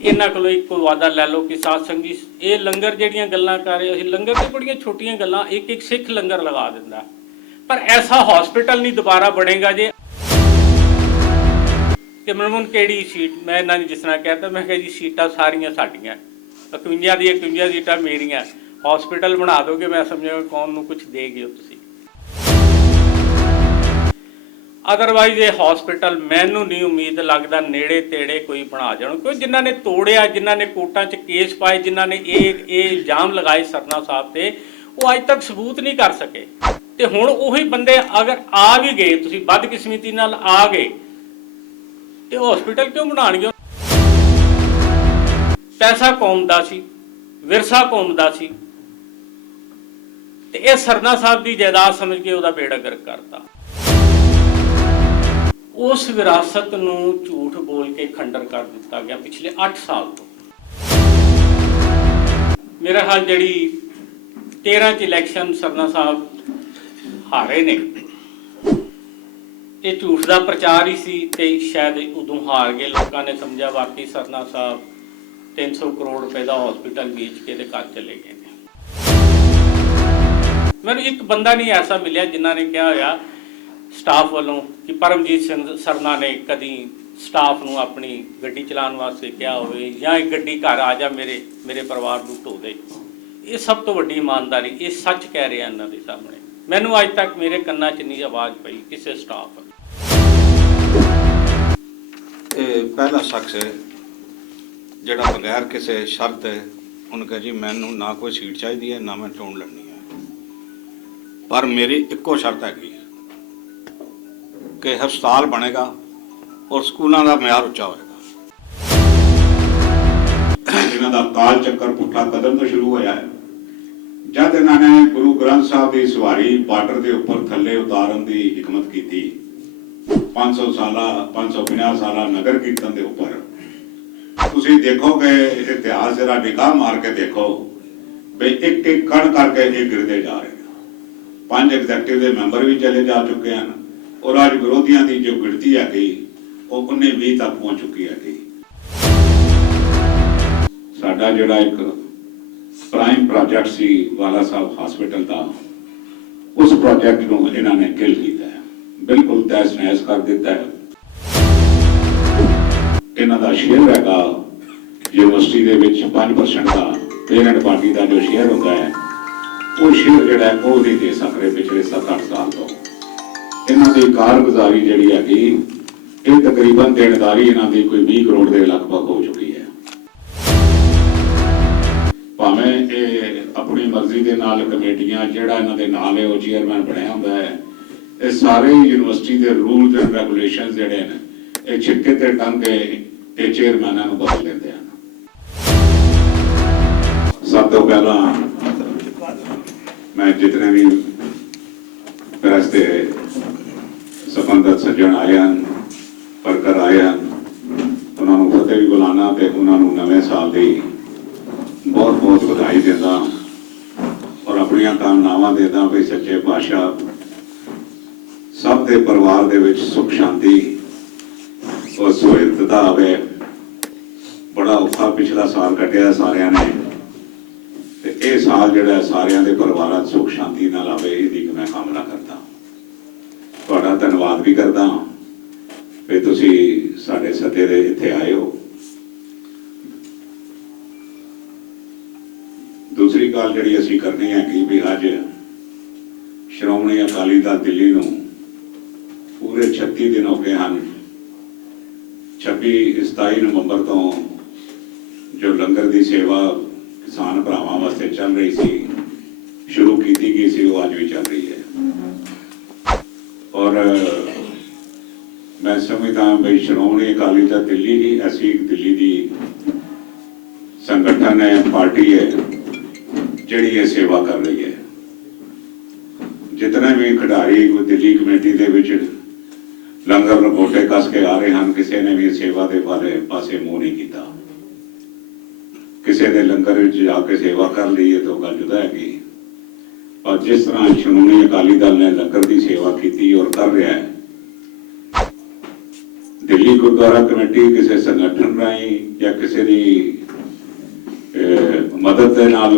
ਇਹਨਾਂ ਕੋਲੋਂ ਇੱਕ ਵਾਅਦਾ ਲੈ ਲਓ ਕਿ ਸਾਧ ਸੰਗਤ ਜੀ ਇਹ ਲੰਗਰ ਜਿਹੜੀਆਂ ਗੱਲਾਂ ਕਰ ਰਹੇ ਅਸੀਂ ਲੰਗਰ ਦੀ ਬੜੀਆਂ ਛੋਟੀਆਂ ਗੱਲਾਂ ਇੱਕ ਇੱਕ ਸਿੱਖ ਲੰਗਰ ਲਗਾ ਦਿੰਦਾ ਪਰ ਐਸਾ ਹਸਪੀਟਲ ਨਹੀਂ ਦੁਬਾਰਾ ਬਣੇਗਾ ਜੇ ਕਿ ਮੈਨੂੰ ਕਿਹੜੀ ਸੀਟ ਮੈਂ ਇਹਨਾਂ ਨੇ ਜਿਸ ਤਰ੍ਹਾਂ ਕਹਿਤਾ ਮੈਂ ਕਿਹਾ ਜੀ ਸੀਟਾਂ ਸਾਰੀਆਂ ਸਾਡੀਆਂ 51 ਦੀ 51 ਸੀਟਾਂ ਮੇਰੀਆਂ ਹਸਪੀਟਲ ਬਣਾ ਦੋਗੇ ਮੈਂ ਸਮਝਾਂਗਾ ਕੌਣ ਨੂੰ ਕੁਝ ਦੇ ਗਏ ਹੋ ਤੁਸੀਂ ਅਦਰਵਾਈਜ਼ ਇਹ ਹਸਪੀਟਲ ਮੈਨੂੰ ਨਹੀਂ ਉਮੀਦ ਲੱਗਦਾ ਨੇੜੇ ਤੇੜੇ ਕੋਈ ਬਣਾ ਜਾਣ ਕਿਉਂ ਜਿਨ੍ਹਾਂ ਨੇ ਤੋੜਿਆ ਜਿਨ੍ਹਾਂ ਨੇ ਕੋਰਟਾਂ 'ਚ ਕੇਸ ਪਾਏ ਜਿਨ੍ਹਾਂ ਨੇ ਇਹ ਇਲਜ਼ਾਮ ਲਗਾਏ ਸਰਨਾ ਸਾਹਿਬ ਤੇ ਉਹ ਅੱਜ ਤੱਕ ਸਬੂਤ ਨਹੀਂ ਕਰ ਸਕੇ ਤੇ ਹੁਣ ਉਹੀ ਬੰਦੇ ਅਗਰ ਆ ਵੀ ਗਏ ਤੁਸੀਂ ਬਦਕਿਸਮਤੀ ਨਾਲ ਆ ਗਏ ਤੇ ਹਸਪੀਟਲ ਕਿਉਂ ਬਣਾਉਣਗੇ ਪੈਸਾ ਕੌਮ ਦਾ ਸੀ ਵਿਰਸਾ ਕੌਮ ਦਾ ਸੀ ਤੇ ਇਹ ਸਰਨਾ ਸਾਹਿਬ ਦੀ ਜਾਇਦਾਦ ਸਮਝ ਕੇ ਉਹਦਾ ਬੇੜਾ ਗਰਕ ਕਰਤਾ ਉਸ ਵਿਰਾਸਤ ਨੂੰ ਝੂਠ ਬੋਲ ਕੇ ਖੰਡਰ ਕਰ ਦਿੱਤਾ ਗਿਆ ਪਿਛਲੇ 8 ਸਾਲ ਤੋਂ ਮੇਰਾ ਖਿਆਲ ਜਿਹੜੀ 13 ਚ ਇਲੈਕਸ਼ਨ ਸਰਨਾ ਸਾਹਿਬ ਹਾਰੇ ਨੇ ਇਹ ਝੂਠ ਦਾ ਪ੍ਰਚਾਰ ਹੀ ਸੀ ਤੇ ਸ਼ਾਇਦ ਉਦੋਂ ਹਾਰ ਗਏ ਲੋਕਾਂ ਨੇ ਸਮਝਿਆ ਵਾਕਈ ਸਰਨਾ ਸਾਹਿਬ 300 ਕਰੋੜ ਰੁਪਏ ਦਾ ਹਸਪੀਟਲ ਵੇਚ ਕੇ ਤੇ ਘਰ ਚਲੇ ਗਏ ਨੇ ਮੈਨੂੰ ਇੱਕ ਬੰਦਾ ਨਹੀਂ ਐਸਾ ਮਿਲਿਆ ਜਿਨ੍ਹਾਂ ਨੇ ਕਿਹਾ ਹੋਇਆ ਸਟਾਫ ਵੱਲੋਂ ਕਿ ਪਰਮਜੀਤ ਸਿੰਘ ਸਰਨਾ ਨੇ ਕਦੀ ਸਟਾਫ ਨੂੰ ਆਪਣੀ ਗੱਡੀ ਚਲਾਉਣ ਵਾਸਤੇ ਕਿਹਾ ਹੋਵੇ ਜਾਂ ਇੱਕ ਗੱਡੀ ਘਰ ਆ ਜਾ ਮੇਰੇ ਪਰਿਵਾਰ ਨੂੰ ਢੋ ਦੇ ਇਹ ਸਭ ਤੋਂ ਵੱਡੀ ਇਮਾਨਦਾਰੀ ਇਹ ਸੱਚ ਕਹਿ ਰਿਹਾ ਇਹਨਾਂ ਦੇ ਸਾਹਮਣੇ ਮੈਨੂੰ ਅੱਜ ਤੱਕ ਮੇਰੇ ਕੰਨਾਂ 'ਚ ਨਹੀਂ ਆਵਾਜ਼ ਪਈ ਕਿਸੇ ਸਟਾਫ ਇਹ ਪਹਿਲਾ ਸ਼ਖਸ ਹੈ ਜਿਹੜਾ ਬਗੈਰ ਕਿਸੇ ਸ਼ਰਤ ਉਹਨੇ ਕਿਹਾ ਜੀ ਮੈਨੂੰ ਨਾ ਕੋਈ ਸੀਟ ਚਾਹੀਦੀ ਹੈ ਨਾ ਮੈਂ ਚੋਣ ਲੜਨੀ ਹੈ ਪਰ ਮੇਰੀ ਇੱਕੋ ਸ਼ਰਤ ਹੈਗੀ ਕਿ ਹਸਪਤਾਲ ਬਣੇਗਾ ਔਰ ਸਕੂਲਾਂ ਦਾ ਮਿਆਰ ਉੱਚਾ ਹੋਏਗਾ ਇਹਨਾਂ ਦਾ ਕਾਲ ਚੱਕਰ ਪੁੱਠਾ ਕਦਮ ਤੋਂ ਸ਼ੁਰੂ ਹੋਇਆ ਹੈ ਜਦ ਇਹਨਾਂ ਨੇ ਗੁਰੂ ਗ੍ਰੰਥ ਸਾਹਿਬ ਦੀ ਸਵਾਰੀ ਬਾਰਡਰ ਦੇ ਉੱਪਰ ਥੱਲੇ ਉਤਾਰਨ ਦੀ ਹਿਕਮਤ ਕੀਤੀ 500 ਸਾਲਾ 550 ਸਾਲਾ ਨਗਰ ਕੀਰਤਨ ਦੇ ਉੱਪਰ ਤੁਸੀਂ ਦੇਖੋਗੇ ਇਤਿਹਾਸ ਜਰਾ ਨਿਗਾਹ ਮਾਰ ਕੇ ਦੇਖੋ ਵੀ ਇੱਕ ਇੱਕ ਕਣ ਕਰਕੇ ਇਹ ਗਿਰਦੇ ਜਾ ਰਹੇ ਨੇ 5 ਐਗਜ਼ੈਕਟਿਵ ਦੇ ਮੈਂਬਰ ਵੀ ਚਲੇ ਜਾ ਚੁੱਕੇ ਹਨ और आज विरोधियों की जो गिनती है गई वो 19-20 तक पहुंच चुकी है गई साडा जिहड़ा एक प्राइम प्रोजेक्ट सी वाला साहब हॉस्पिटल का उस प्रोजेक्ट को इन्होंने किल किया है बिल्कुल तहस नहस कर दिता है इन्हों का शेयर हैगा यूनिवर्सिटी के विच 5% का पेरेंट पार्टी का जो शेयर होता है वो शेयर जिहड़ा वो नहीं दे सक रहे पिछले 7-8 साल तो इन्हों की कारगुजारी जी हैगी ये तकरीबन देनदारी इन्हों की कोई 20 करोड़ के लगभग हो चुकी है भावें ये अपनी मर्जी के नाल कमेटियां जिहड़ा इन्हों के नाल है वो चेयरमैन बनया होंदा है ये सारे यूनिवर्सिटी के रूल्स एंड रेगुलेशन जिहड़े ने ये छिक्के ते टंग के ये चेयरमैनां नूं बदल दिंदे हैं सब तो पहला मैं जितने भी प्रेस के संबंधित सज्जन आए हैं वर्कर आए हैं उन्होंने फतेह भी बुलाना तो उन्होंने नवे साल की बहुत बहुत बधाई देना और अपन कामनावां देना भी सच्चे पातशाह सब के परिवार के सुख शांति और सुहिरदता आवे बड़ा औखा पिछला साल कटिया सारिया ने ये साल जिहड़ा सारिया के परिवार सुख शांति नाल आवे इहदी मैं कामना करता ਤੁਹਾਡਾ ਧੰਨਵਾਦ भी करता भी ਤੁਸੀਂ ਸਾਡੇ ਸੱਦੇ ਦੇ ਇੱਥੇ ਆਏ ਹੋ दूसरी गल ਜਿਹੜੀ ਅਸੀਂ ਕਰਨੀ ਹੈ ਕਿ ਵੀ ਅੱਜ ਸ਼੍ਰੋਮਣੀ ਅਕਾਲੀ ਦਲ ਦਿੱਲੀ ਨੂੰ ਪੂਰੇ 36 ਦਿਨ ਹੋ ਗਏ ਹਨ 27 ਨਵੰਬਰ ਤੋਂ ਜੋ ਲੰਗਰ ਦੀ ਸੇਵਾ ਕਿਸਾਨ ਭਰਾਵਾਂ ਵਾਸਤੇ ਚੱਲ ਰਹੀ ਸੀ ਸ਼ੁਰੂ ਕੀਤੀ ਗਈ ਸੀ ਉਹ ਅੱਜ ਵੀ ਚੱਲ ਰਹੀ ਹੈ और मैं समझता हूँ भाई श्रोमणी अकाली दल दिल्ली ही ऐसी दिल्ली की संगठन है पार्टी है जिहड़ी ये सेवा कर रही है जितने भी खिडारी दिल्ली कमेटी के विच लंगर रपोटे कस के आ रहे हैं किसी ने भी सेवा के वाले पासे मूँह नहीं किया किसी ने लंगर जाके सेवा कर ली है तो गल जुदा हैगी और जिस तरह श्रोमणी अकाली दल ने लंगर की सेवा की और कर रहा है ਦਿੱਲੀ ਗੁਰਦੁਆਰਾ ਕਮੇਟੀ ਕਿਸੇ ਸੰਗਠਨ ਰਾਹੀਂ ਜਾਂ ਕਿਸੇ ਦੀ ਮਦਦ ਦੇ ਨਾਲ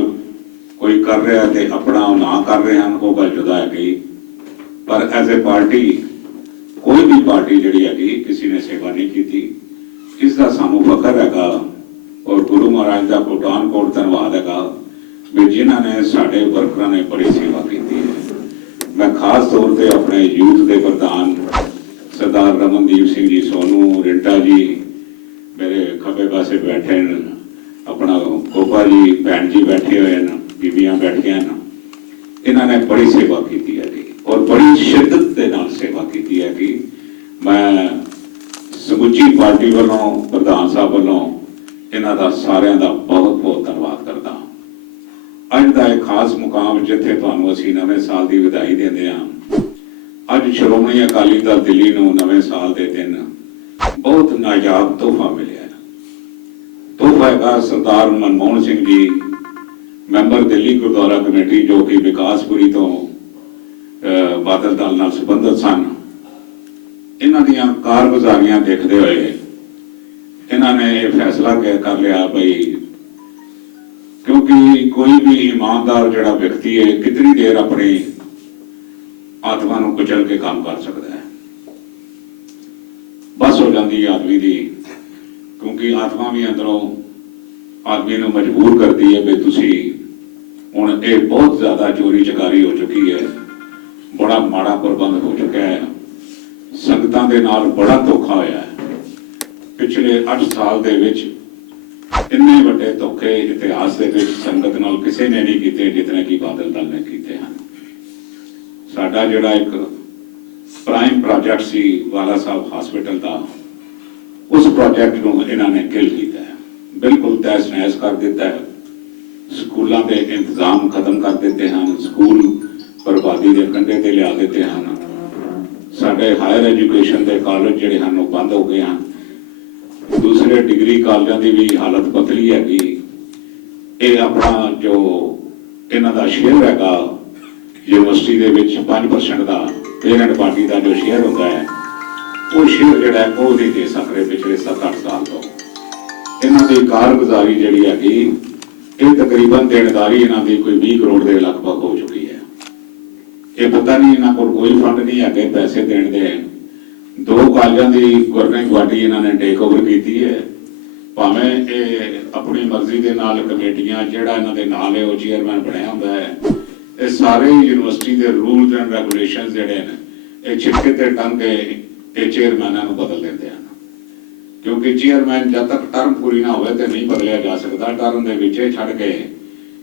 ਕੋਈ ਕਰ ਰਿਹਾ ਤੇ ਆਪਣਾ ਨਾ ਕਰ ਰਹੇ ਹਨ, ਉਹ ਗੱਲ ਜੁਦਾ ਹੈਗੀ। ਪਰ ਐਜ਼ ਏ ਪਾਰਟੀ ਕੋਈ ਵੀ ਪਾਰਟੀ ਜਿਹੜੀ ਹੈਗੀ ਕਿਸੇ ਨੇ ਸੇਵਾ ਨਹੀਂ ਕੀਤੀ, ਇਸ ਦਾ ਸਾਨੂੰ ਫਖਰ ਹੈਗਾ। ਔਰ ਗੁਰੂ ਮਹਾਰਾਜ ਦਾ ਕੋਟਾਨ ਕੋਟ ਧੰਨਵਾਦ ਹੈਗਾ ਵੀ ਜਿਨ੍ਹਾਂ ਨੇ ਸਾਡੇ ਵਰਕਰਾਂ ਨੇ ਬੜੀ ਸੇਵਾ ਕੀਤੀ ਹੈ। ਮੈਂ ਖਾਸ ਤੌਰ ਤੇ ਆਪਣੇ ਯੂਥ ਦੇ ਪ੍ਰਧਾਨ ਸਰਦਾਰ ਰਮਨਦੀਪ ਸਿੰਘ ਜੀ ਸੋਨੂ, ਰਿੰਟਾ ਜੀ ਮੇਰੇ ਖੱਬੇ ਪਾਸੇ ਬੈਠੇ ਨੇ, ਆਪਣਾ ਗੋਪਾ ਜੀ ਭੈਣ ਜੀ ਬੈਠੇ ਹੋਏ ਨੇ, ਬੀਬੀਆਂ ਬੈਠੀਆਂ ਨੇ, ਇਹਨਾਂ ਨੇ ਬੜੀ ਸੇਵਾ ਕੀਤੀ ਹੈ ਜੀ ਔਰ ਬੜੀ ਸ਼ਿੱਦਤ ਦੇ ਨਾਲ ਸੇਵਾ ਕੀਤੀ ਹੈ ਕਿ ਮੈਂ ਸਮੁੱਚੀ ਪਾਰਟੀ ਵੱਲੋਂ, ਪ੍ਰਧਾਨ ਸਾਹਿਬ ਵੱਲੋਂ ਇਹਨਾਂ ਦਾ ਸਾਰਿਆਂ ਦਾ ਬਹੁਤ ਬਹੁਤ ਧੰਨਵਾਦ ਕਰਦਾ। ਅੱਜ ਦਾ ਇਹ ਖਾਸ ਮੁਕਾਮ ਜਿੱਥੇ ਤੁਹਾਨੂੰ ਅਸੀਂ ਨਵੇਂ ਸਾਲ ਦੀ ਵਧਾਈ ਦਿੰਦੇ ਹਾਂ, ਅੱਜ ਸ਼੍ਰੋਮਣੀ ਅਕਾਲੀ ਦਲ ਦਿੱਲੀ ਨੂੰ ਨਵੇਂ ਸਾਲ ਦੇ ਦਿਨ ਬਹੁਤ ਨਾਯਾਬ ਤੋਹਫਾ ਮਿਲਿਆ। ਤੋਹਫਾ ਹੈਗਾ ਸਰਦਾਰ ਮਨਮੋਹਨ ਸਿੰਘ ਜੀ, ਮੈਂਬਰ ਦਿੱਲੀ ਗੁਰਦੁਆਰਾ ਕਮੇਟੀ, ਜੋ ਕਿ ਵਿਕਾਸਪੁਰੀ ਤੋਂ ਬਾਦਲ ਦਲ ਨਾਲ ਸੰਬੰਧਿਤ ਸਨ। ਇਹਨਾਂ ਦੀਆਂ ਕਾਰਗੁਜ਼ਾਰੀਆਂ ਦੇਖਦੇ ਹੋਏ ਇਹਨਾਂ ਨੇ ਇਹ ਫੈਸਲਾ ਕਰ ਲਿਆ ਬਈ ਕਿਉਂਕਿ ਕੋਈ ਵੀ ਇਮਾਨਦਾਰ ਜਿਹੜਾ ਵਿਅਕਤੀ ਹੈ ਕਿਤਨੀ ਦੇਰ ਆਪਣੀ ਆਤਮਾ ਨੂੰ ਕੁਚਲ ਕੇ ਕੰਮ ਕਰ ਸਕਦਾ ਹੈ। ਬਸ ਹੋ ਜਾਂਦੀ ਹੈ ਆਦਮੀ ਦੀ, ਕਿਉਂਕਿ ਆਤਮਾ ਵੀ ਅੰਦਰੋਂ ਆਦਮੀ ਨੂੰ ਮਜਬੂਰ ਕਰਦੀ ਹੈ ਵੀ ਤੁਸੀਂ ਹੁਣ ਇਹ ਬਹੁਤ ਜ਼ਿਆਦਾ ਚੋਰੀ ਚਕਾਰੀ ਹੋ ਚੁੱਕੀ ਹੈ, ਬੜਾ ਮਾੜਾ ਪ੍ਰਬੰਧ ਹੋ ਚੁੱਕਾ ਹੈ, ਸੰਗਤਾਂ ਦੇ ਨਾਲ ਬੜਾ ਧੋਖਾ ਹੋਇਆ ਹੈ। ਪਿਛਲੇ 8 ਸਾਲ ਦੇ ਵਿੱਚ ਇੰਨੇ ਵੱਡੇ ਧੋਖੇ ਇਤਿਹਾਸ ਦੇ ਵਿੱਚ ਸੰਗਤ ਨਾਲ ਕਿਸੇ ਨੇ ਨਹੀਂ ਕੀਤੇ ਜਿਤਨੇ ਕਿ ਬਾਦਲ ਦਲ ਨੇ ਕੀਤੇ ਹਨ। ਸਾਡਾ ਜਿਹੜਾ ਇੱਕ ਪ੍ਰਾਈਮ ਪ੍ਰੋਜੈਕਟ ਸੀ ਵਾਲਾ ਸਾਹਿਬ ਹਸਪੀਟਲ ਦਾ, ਉਸ ਪ੍ਰੋਜੈਕਟ ਨੂੰ ਇਹਨਾਂ ਨੇ ਕਿਲ ਕੀਤਾ ਹੈ, ਬਿਲਕੁਲ ਤਹਿਸ ਨਹਿਸ ਕਰ ਦਿੱਤਾ ਹੈ। ਸਕੂਲਾਂ ਦੇ ਇੰਤਜ਼ਾਮ ਖਤਮ ਕਰ ਦਿੱਤੇ ਹਨ, ਸਕੂਲ ਬਰਬਾਦੀ ਦੇ ਕੰਢੇ ਤੇ ਲਿਆ ਦਿੱਤੇ ਹਨ। ਸਾਡੇ ਹਾਇਰ ਐਜੂਕੇਸ਼ਨ ਦੇ ਕਾਲਜ ਜਿਹੜੇ ਹਨ ਉਹ ਬੰਦ ਹੋ ਗਏ ਹਨ। ਦੂਸਰੇ ਡਿਗਰੀ ਕਾਲਜਾਂ ਦੀ ਵੀ ਹਾਲਤ ਬਦਲੀ ਹੈਗੀ। ਇਹ ਆਪਣਾ ਜੋ ਇਹਨਾਂ ਦਾ ਸ਼ੇਅਰ ਹੈਗਾ ਯੂਨੀਵਰਸਿਟੀ ਦੇ ਵਿੱਚ 5% ਦਾ ਪੇਰੈਂਟ ਪਾਰਟੀ ਦਾ ਜੋ ਸ਼ੇਅਰ ਹੁੰਦਾ ਹੈ, ਉਹ ਸ਼ੇਅਰ ਜਿਹੜਾ ਉਹ ਨਹੀਂ ਦੇ ਸਕ ਰਹੇ ਪਿਛਲੇ 7-8 ਸਾਲ ਤੋਂ। ਇਹਨਾਂ ਦੀ ਕਾਰਗੁਜ਼ਾਰੀ ਜਿਹੜੀ ਹੈਗੀ ਇਹ ਤਕਰੀਬਨ ਦੇਣਦਾਰੀ ਇਹਨਾਂ ਦੀ ਕੋਈ 20 ਕਰੋੜ ਦੇ ਲਗਭਗ ਹੋ ਚੁੱਕੀ ਹੈ। ਇਹ ਪਤਾ ਨਹੀਂ ਇਹਨਾਂ ਕੋਲ ਕੋਈ ਫੰਡ ਨਹੀਂ ਹੈਗੇ ਪੈਸੇ ਦੇਣ ਦੇ। 2 ਕਾਲਜਾਂ ਦੀ ਗਵਰਨਿੰਗ ਬਾਡੀ ਇਹਨਾਂ ਨੇ ਟੇਕ ਓਵਰ ਕੀਤੀ ਹੈ, ਭਾਵੇਂ ਇਹ ਆਪਣੀ ਮਰਜ਼ੀ ਦੇ ਨਾਲ ਕਮੇਟੀਆਂ ਜਿਹੜਾ ਇਹਨਾਂ ਦੇ ਨਾਲ ਹੈ ਉਹ ਚੇਅਰਮੈਨ ਬਣਿਆ ਹੁੰਦਾ ਹੈ। ਇਹ ਸਾਰੇ ਯੂਨੀਵਰਸਿਟੀ ਦੇ ਰੂਲਸ ਐਂਡ ਰੈਗੂਲੇਸ਼ਨਸ ਜਿਹੜੇ ਨੇ ਇਹ ਛਿੱਕੇ ਤੇ ਟੰਗ ਕੇ ਇਹ ਚੇਅਰਮੈਨਾਂ ਨੂੰ ਬਦਲ ਦਿੰਦੇ ਹਨ, ਕਿਉਂਕਿ ਚੇਅਰਮੈਨ ਜਦ ਤੱਕ ਟਰਮ ਪੂਰੀ ਨਾ ਹੋਵੇ ਤੇ ਨਹੀਂ ਬਦਲਿਆ ਜਾ ਸਕਦਾ। ਟਰਮ ਦੇ ਵਿੱਚ ਛੱਡ ਕੇ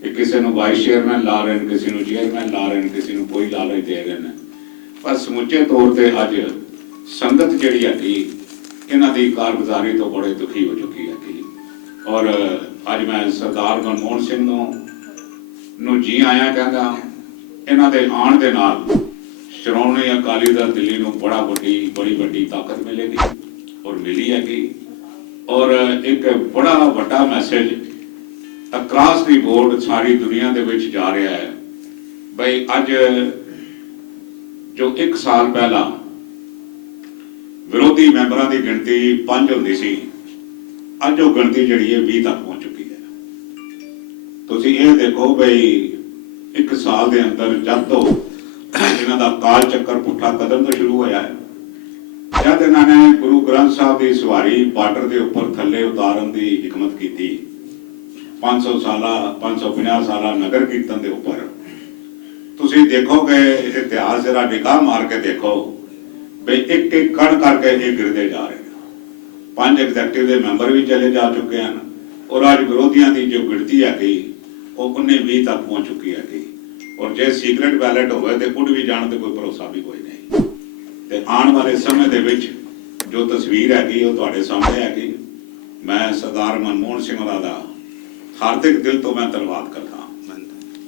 ਇਹ ਕਿਸੇ ਨੂੰ ਵਾਈਸ ਚੇਅਰਮੈਨ ਲਾ ਰਹੇ ਨੇ, ਕਿਸੇ ਨੂੰ ਚੇਅਰਮੈਨ ਲਾ ਰਹੇ ਨੇ, ਕਿਸੇ ਨੂੰ ਕੋਈ ਲਾਲਚ ਦੇ ਰਹੇ ਨੇ। ਪਰ ਸਮੁੱਚੇ ਤੌਰ ਤੇ ਅੱਜ ਸੰਗਤ ਜਿਹੜੀ ਹੈਗੀ ਇਹਨਾਂ ਦੀ ਕਾਰਗੁਜ਼ਾਰੀ ਤੋਂ ਬੜੇ ਦੁਖੀ ਹੋ ਚੁੱਕੀ ਹੈਗੀ। ਔਰ ਅੱਜ ਮੈਂ ਸਰਦਾਰ ਮਨਮੋਹਨ ਸਿੰਘ ਨੂੰ ਜੀ ਆਇਆਂ ਕਹਿੰਦਾ। ਇਹਨਾਂ ਦੇ ਆਉਣ ਦੇ ਨਾਲ ਸ਼੍ਰੋਮਣੀ ਅਕਾਲੀ ਦਲ ਦਿੱਲੀ ਨੂੰ ਬੜੀ ਵੱਡੀ ਤਾਕਤ ਮਿਲੇਗੀ ਔਰ ਮਿਲੀ ਹੈਗੀ। ਔਰ ਇੱਕ ਬੜਾ ਵੱਡਾ ਮੈਸੇਜ ਅਕ੍ਰਾਸ ਦੀ ਬੋਰਡ ਸਾਰੀ ਦੁਨੀਆ ਦੇ ਵਿੱਚ ਜਾ ਰਿਹਾ ਹੈ ਬਈ ਅੱਜ ਜੋ 1 ਸਾਲ ਪਹਿਲਾਂ ਵਿਰੋਧੀ ਮੈਂਬਰਾਂ ਦੀ ਗਿਣਤੀ 5 ਹੁੰਦੀ ਸੀ, ਅੱਜ ਉਹ ਗਿਣਤੀ ਜਿਹੜੀ ਹੈ 20 ਤੱਕ ਪਹੁੰਚ ਚੁੱਕੀ ਹੈ। ਤੁਸੀਂ ਇਹ ਦੇਖੋ ਬਈ 1 ਸਾਲ ਦੇ ਅੰਦਰ ਜਦ ਤੋਂ ਇਹਨਾਂ ਦਾ ਕਾਲ ਚੱਕਰ ਪੁੱਠਾ ਕਦਮ ਤੋਂ ਸ਼ੁਰੂ ਹੋਇਆ ਹੈ, ਜਦ ਇਹਨਾਂ ਨੇ ਗੁਰੂ ਗ੍ਰੰਥ ਸਾਹਿਬ ਦੀ ਸਵਾਰੀ ਬਾਰਡਰ ਦੇ ਉੱਪਰ ਥੱਲੇ ਉਤਾਰਨ ਦੀ ਹਿਕਮਤ ਕੀਤੀ, 550 ਸਾਲਾ ਨਗਰ ਕੀਰਤਨ ਦੇ ਉੱਪਰ ਤੁਸੀਂ ਦੇਖੋਗੇ ਇਤਿਹਾਸ ਜਰਾ ਨਿਗਾਹ ਮਾਰ ਕੇ ਦੇਖੋ ਬਈ ਇੱਕ ਕਣ ਕਰਕੇ ਇਹ ਗਿਰਦੇ ਜਾ ਰਹੇ ਨੇ। 5 ਐਗਜ਼ੈਕਟਿਵ ਦੇ ਮੈਂਬਰ ਵੀ ਚਲੇ ਜਾ ਚੁੱਕੇ ਹਨ ਔਰ ਅੱਜ ਵਿਰੋਧੀਆਂ ਦੀ ਜੋ ਗਿਣਤੀ ਹੈਗੀ ਉਹ 19-20 ਤੱਕ ਪਹੁੰਚ ਚੁੱਕੀ ਹੈਗੀ। ਔਰ ਜੇ ਸੀਕ੍ਰੇਟ ਬੈਲਟ ਹੋਵੇ ਤੇ ਉੱਡ ਵੀ ਜਾਣ ਤੇ ਕੋਈ ਭਰੋਸਾ ਵੀ ਕੋਈ ਨਹੀਂ। ਤੇ ਆਉਣ ਵਾਲੇ ਸਮੇਂ ਦੇ ਵਿੱਚ ਜੋ ਤਸਵੀਰ ਹੈਗੀ ਉਹ ਤੁਹਾਡੇ ਸਾਹਮਣੇ ਹੈਗੀ। ਮੈਂ ਸਰਦਾਰ ਮਨਮੋਹਨ ਸਿੰਘ ਹੋਰਾਂ ਦਾ ਹਾਰਦਿਕ ਦਿਲ ਤੋਂ ਮੈਂ ਧੰਨਵਾਦ ਕਰਦਾ